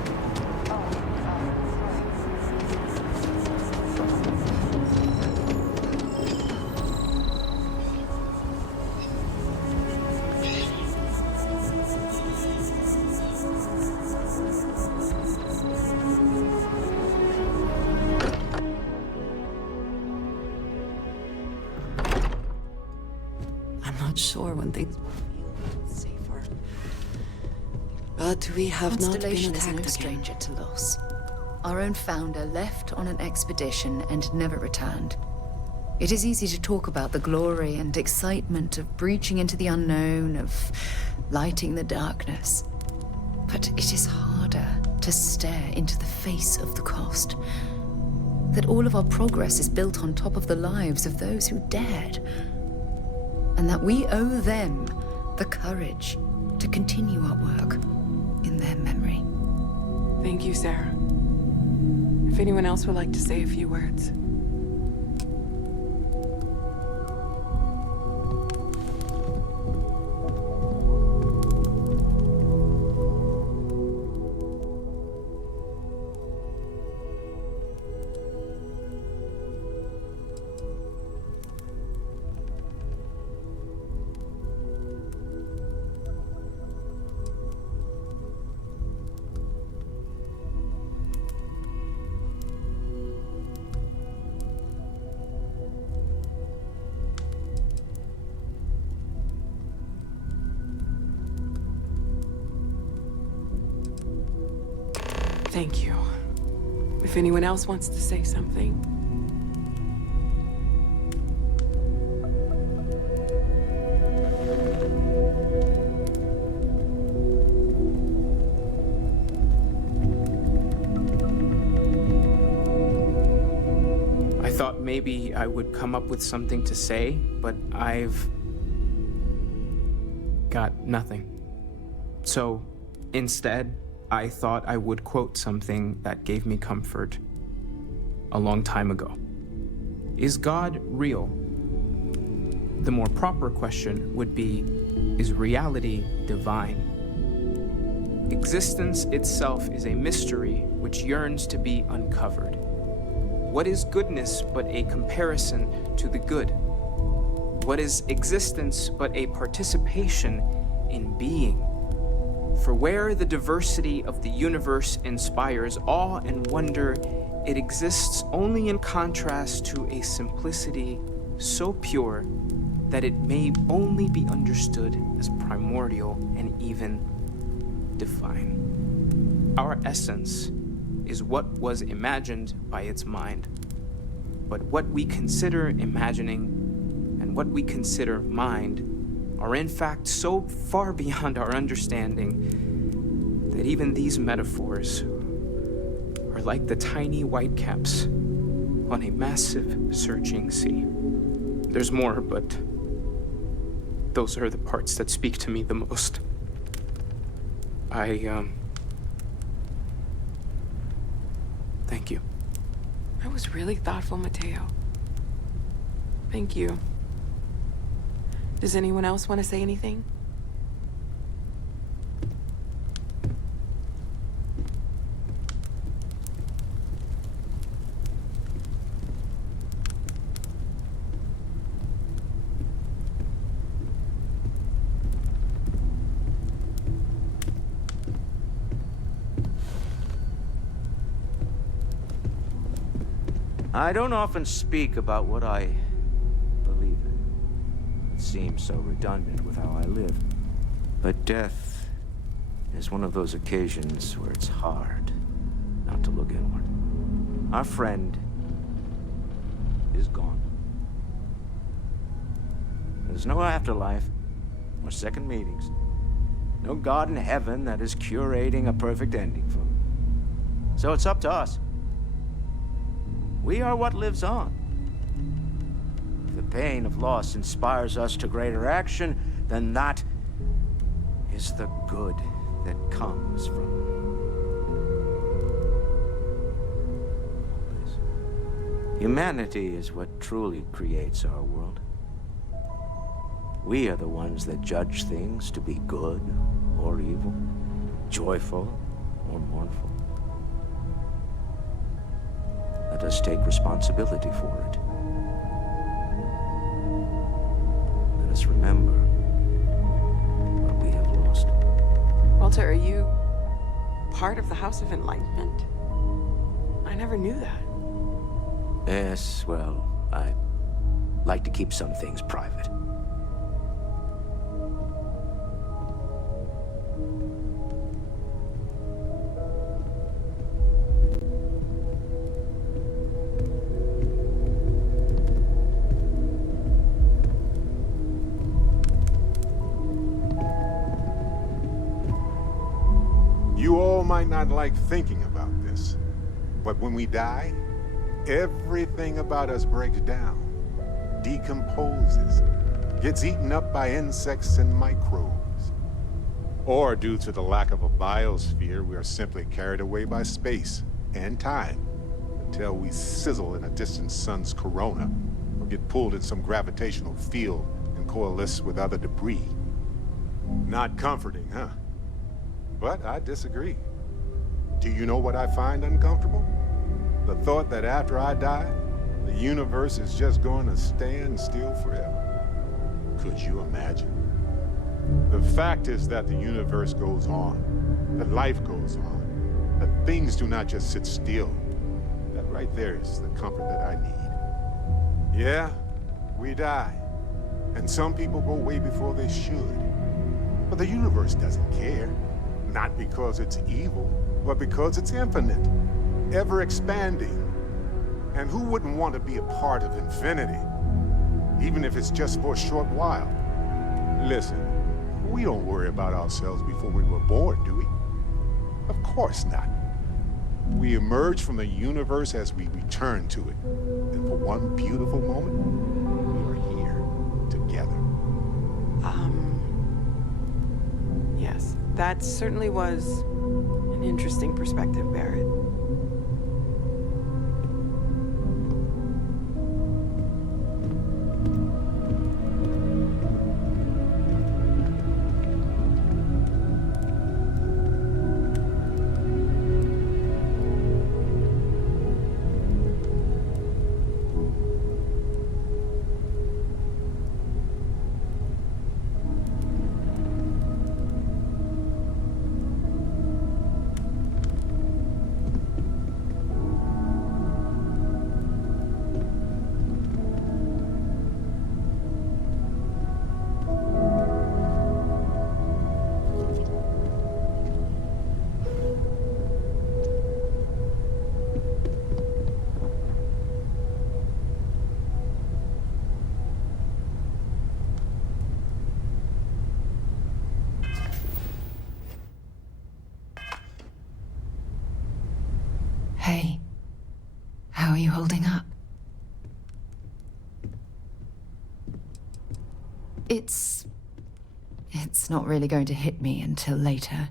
I'm not sure when things will feel safer. But we have not been Constellation is attacked no again. stranger to loss. Our own founder left on an expedition and never returned. It is easy to talk about the glory and excitement of breaching into the unknown, of lighting the darkness. But it is harder to stare into the face of the cost. That all of our progress is built on top of the lives of those who dared. And that we owe them the courage to continue our work in their memory. Thank you, Sarah. If anyone else would like to say a few words. Thank you. If anyone else wants to say something. I thought maybe I would come up with something to say, but I've got nothing. So instead, I thought I would quote something that gave me comfort a long time ago. Is God real? The more proper question would be, is reality divine? Existence itself is a mystery which yearns to be uncovered. What is goodness but a comparison to the good? What is existence but a participation in being? For where the diversity of the universe inspires awe and wonder, it exists only in contrast to a simplicity so pure that it may only be understood as primordial and even divine. Our essence is what was imagined by its mind. But what we consider imagining and what we consider mind are in fact so far beyond our understanding that even these metaphors are like the tiny whitecaps on a massive surging sea. There's more, but those are the parts that speak to me the most. Thank you. That was really thoughtful, Mateo. Thank you. Does anyone else want to say anything? I don't often speak about what I believe in. It seems so redundant with how I live. But death is one of those occasions where it's hard not to look inward. Our friend is gone. There's no afterlife, or second meetings. No God in heaven that is curating a perfect ending for him. So it's up to us. We are what lives on. If the pain of loss inspires us to greater action, then that is the good that comes from this. Humanity is what truly creates our world. We are the ones that judge things to be good or evil, joyful or mournful. Let us take responsibility for it. Let us remember what we have lost. Walter, are you part of the House of Enlightenment? I never knew that. Yes, well, I like to keep some things private. You all might not like thinking about this, but when we die, everything about us breaks down, decomposes, gets eaten up by insects and microbes. Or due to the lack of a biosphere, we are simply carried away by space and time until we sizzle in a distant sun's corona or get pulled in some gravitational field and coalesce with other debris. Not comforting, huh? But I disagree. Do you know what I find uncomfortable? The thought that after I die, the universe is just going to stand still forever. Could you imagine? The fact is that the universe goes on, that life goes on, that things do not just sit still. That right there is the comfort that I need. Yeah, we die, and some people go way before they should. But the universe doesn't care. Not because it's evil, but because it's infinite, ever expanding. And who wouldn't want to be a part of infinity? Even if it's just for a short while. Listen, we don't worry about ourselves before we were born, do we? Of course not. We emerge from the universe as we return to it. And for one beautiful moment, we are here together. Yes, that certainly was an interesting perspective, Barrett. Hey, how are you holding up? It's not really going to hit me until later.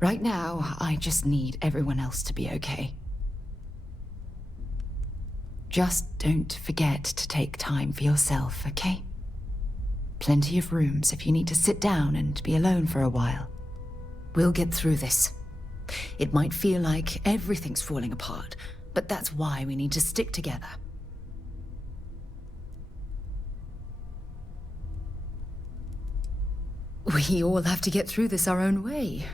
Right now, I just need everyone else to be okay. Just don't forget to take time for yourself, okay? Plenty of rooms if you need to sit down and be alone for a while. We'll get through this. It might feel like everything's falling apart, but that's why we need to stick together. We all have to get through this our own way.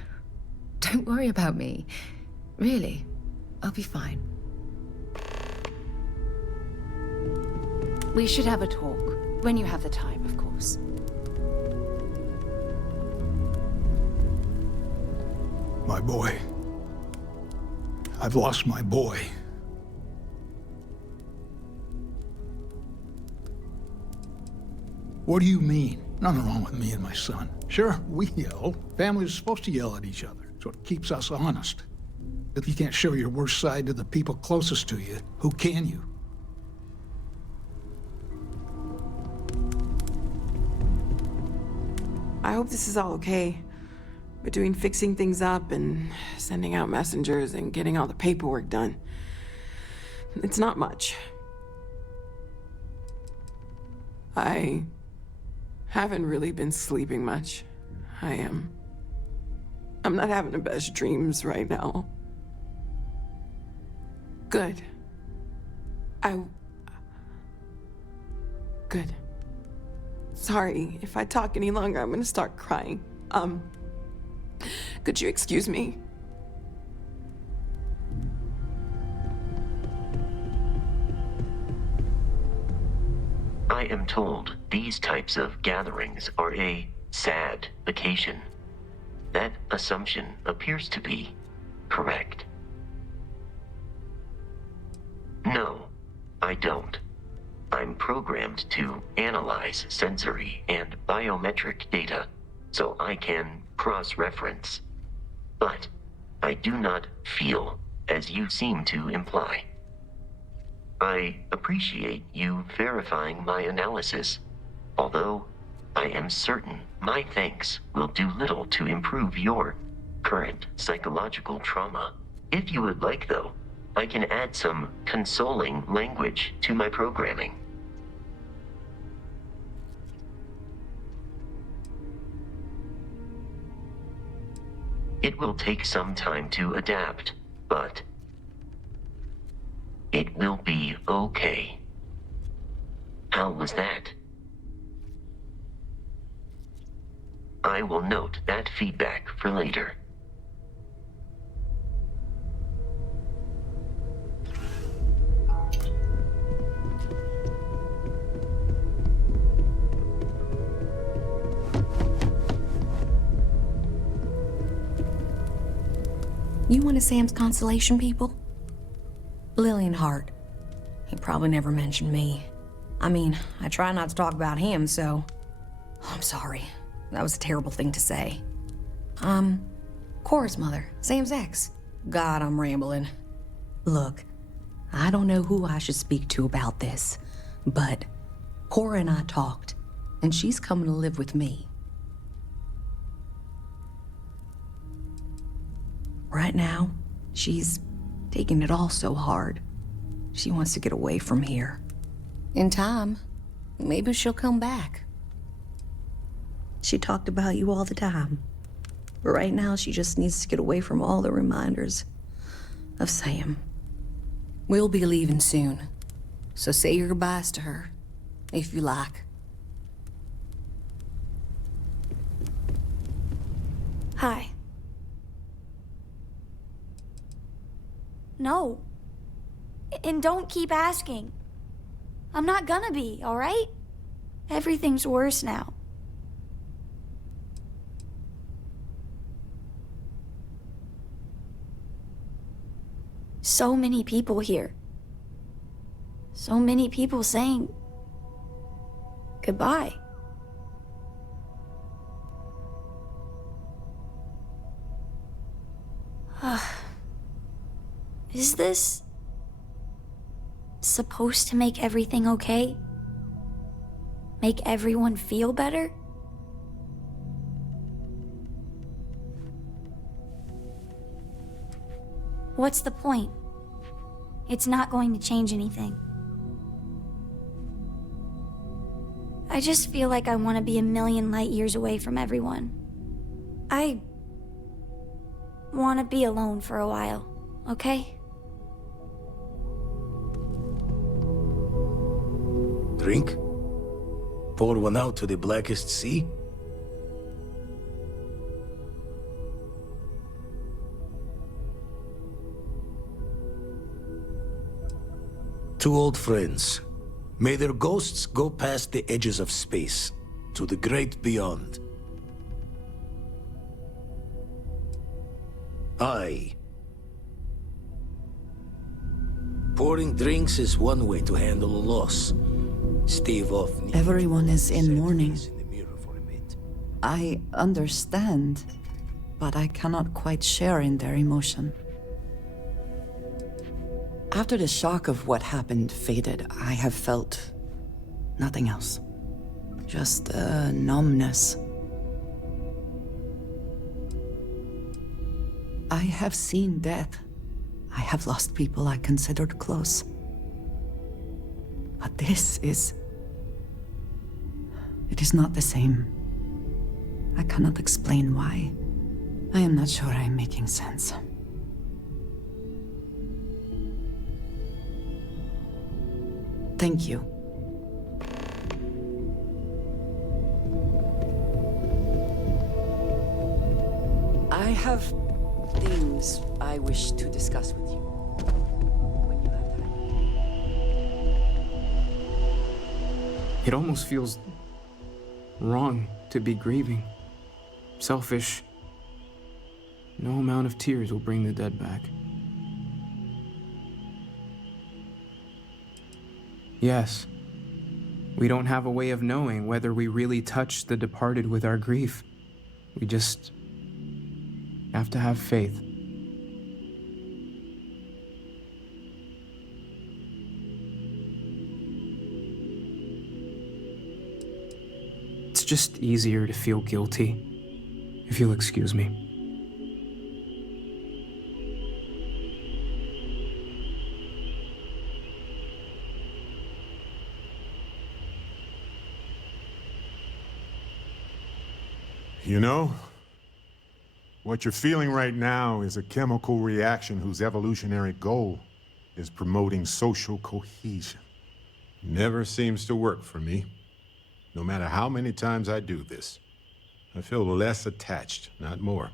Don't worry about me. Really, I'll be fine. We should have a talk, when you have the time, of course. My boy. I've lost my boy. What do you mean? Nothing wrong with me and my son. Sure, we yell. Families are supposed to yell at each other. So it keeps us honest. If you can't show your worst side to the people closest to you, who can you? I hope this is all okay. Between fixing things up and sending out messengers and getting all the paperwork done. It's not much. I haven't really been sleeping much. I'm not having the best dreams right now. Good. Good. Sorry, if I talk any longer, I'm gonna start crying. Could you excuse me? I am told these types of gatherings are a sad vacation. That assumption appears to be correct. No, I don't. I'm programmed to analyze sensory and biometric data so I can cross-reference. But I do not feel, as you seem to imply. I appreciate you verifying my analysis, although I am certain my thanks will do little to improve your current psychological trauma. If you would like, though, I can add some consoling language to my programming. It will take some time to adapt, but it will be okay. How was that? I will note that feedback for later. You one of Sam's consolation people? Lillian Hart. He probably never mentioned me. I mean, I try not to talk about him, so... Oh, I'm sorry. That was a terrible thing to say. Cora's mother, Sam's ex. God, I'm rambling. Look, I don't know who I should speak to about this, but Cora and I talked, and she's coming to live with me. Right now, she's taking it all so hard. She wants to get away from here. In time, maybe she'll come back. She talked about you all the time. But right now, she just needs to get away from all the reminders of Sam. We'll be leaving soon, so say your goodbyes to her, if you like. Hi. No. And don't keep asking. I'm not gonna be, all right? Everything's worse now. So many people here. So many people saying goodbye. Is this supposed to make everything okay? Make everyone feel better? What's the point? It's not going to change anything. I just feel like I want to be a million light years away from everyone. I want to be alone for a while, okay? Drink? Pour one out to the blackest sea? Two old friends. May their ghosts go past the edges of space, to the great beyond. Aye. Pouring drinks is one way to handle a loss. Stave off. Everyone is in mourning. I understand, but I cannot quite share in their emotion. After the shock of what happened faded, I have felt nothing else. Just a numbness. I have seen death. I have lost people I considered close. But this is... It is not the same. I cannot explain why. I am not sure I am making sense. Thank you. I have things I wish to discuss with you. When you have time. It almost feels wrong to be grieving. Selfish. No amount of tears will bring the dead back. Yes, we don't have a way of knowing whether we really touch the departed with our grief. We just have to have faith. It's just easier to feel guilty, if you'll excuse me. You know, what you're feeling right now is a chemical reaction whose evolutionary goal is promoting social cohesion. Never seems to work for me. No matter how many times I do this, I feel less attached, not more.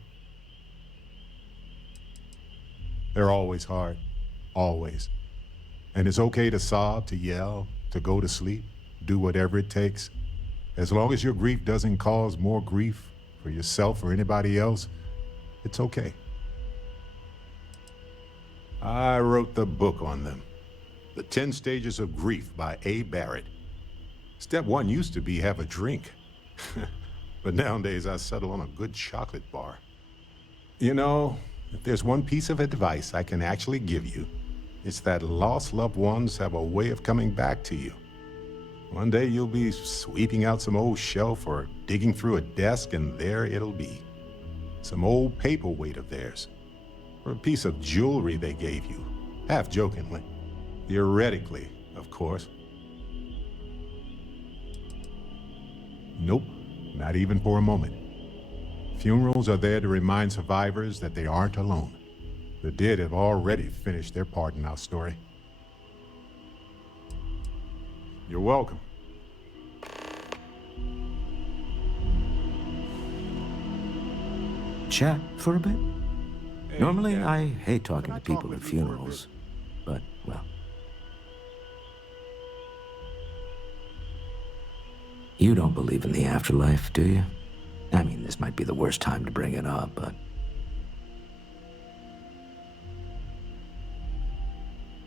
They're always hard, always. And it's okay to sob, to yell, to go to sleep, do whatever it takes. As long as your grief doesn't cause more grief for yourself or anybody else, it's okay. I wrote the book on them. The 10 Stages of Grief by A. Barrett. Step 1 used to be have a drink. But nowadays I settle on a good chocolate bar. You know, if there's one piece of advice I can actually give you, it's that lost loved ones have a way of coming back to you. One day you'll be sweeping out some old shelf or digging through a desk, and there it'll be. Some old paperweight of theirs, or a piece of jewelry they gave you, half jokingly. Theoretically, of course. Nope, not even for a moment. Funerals are there to remind survivors that they aren't alone. The dead have already finished their part in our story. You're welcome. Chat for a bit? Normally, I hate talking to people at funerals, but, well. You don't believe in the afterlife, do you? I mean, this might be the worst time to bring it up, but...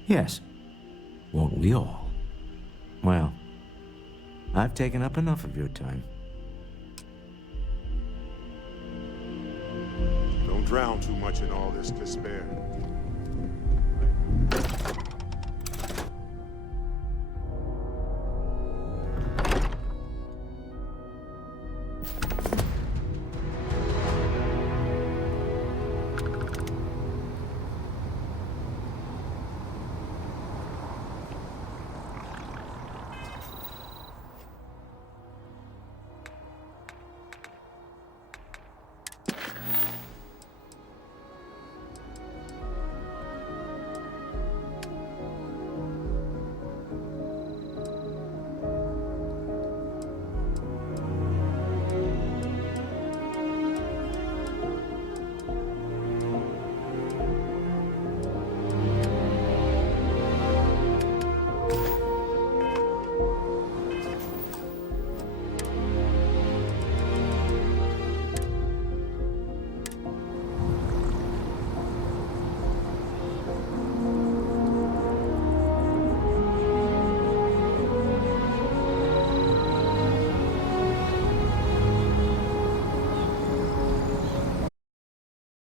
Yes. Won't we all? Well, I've taken up enough of your time. Don't drown too much in all this despair.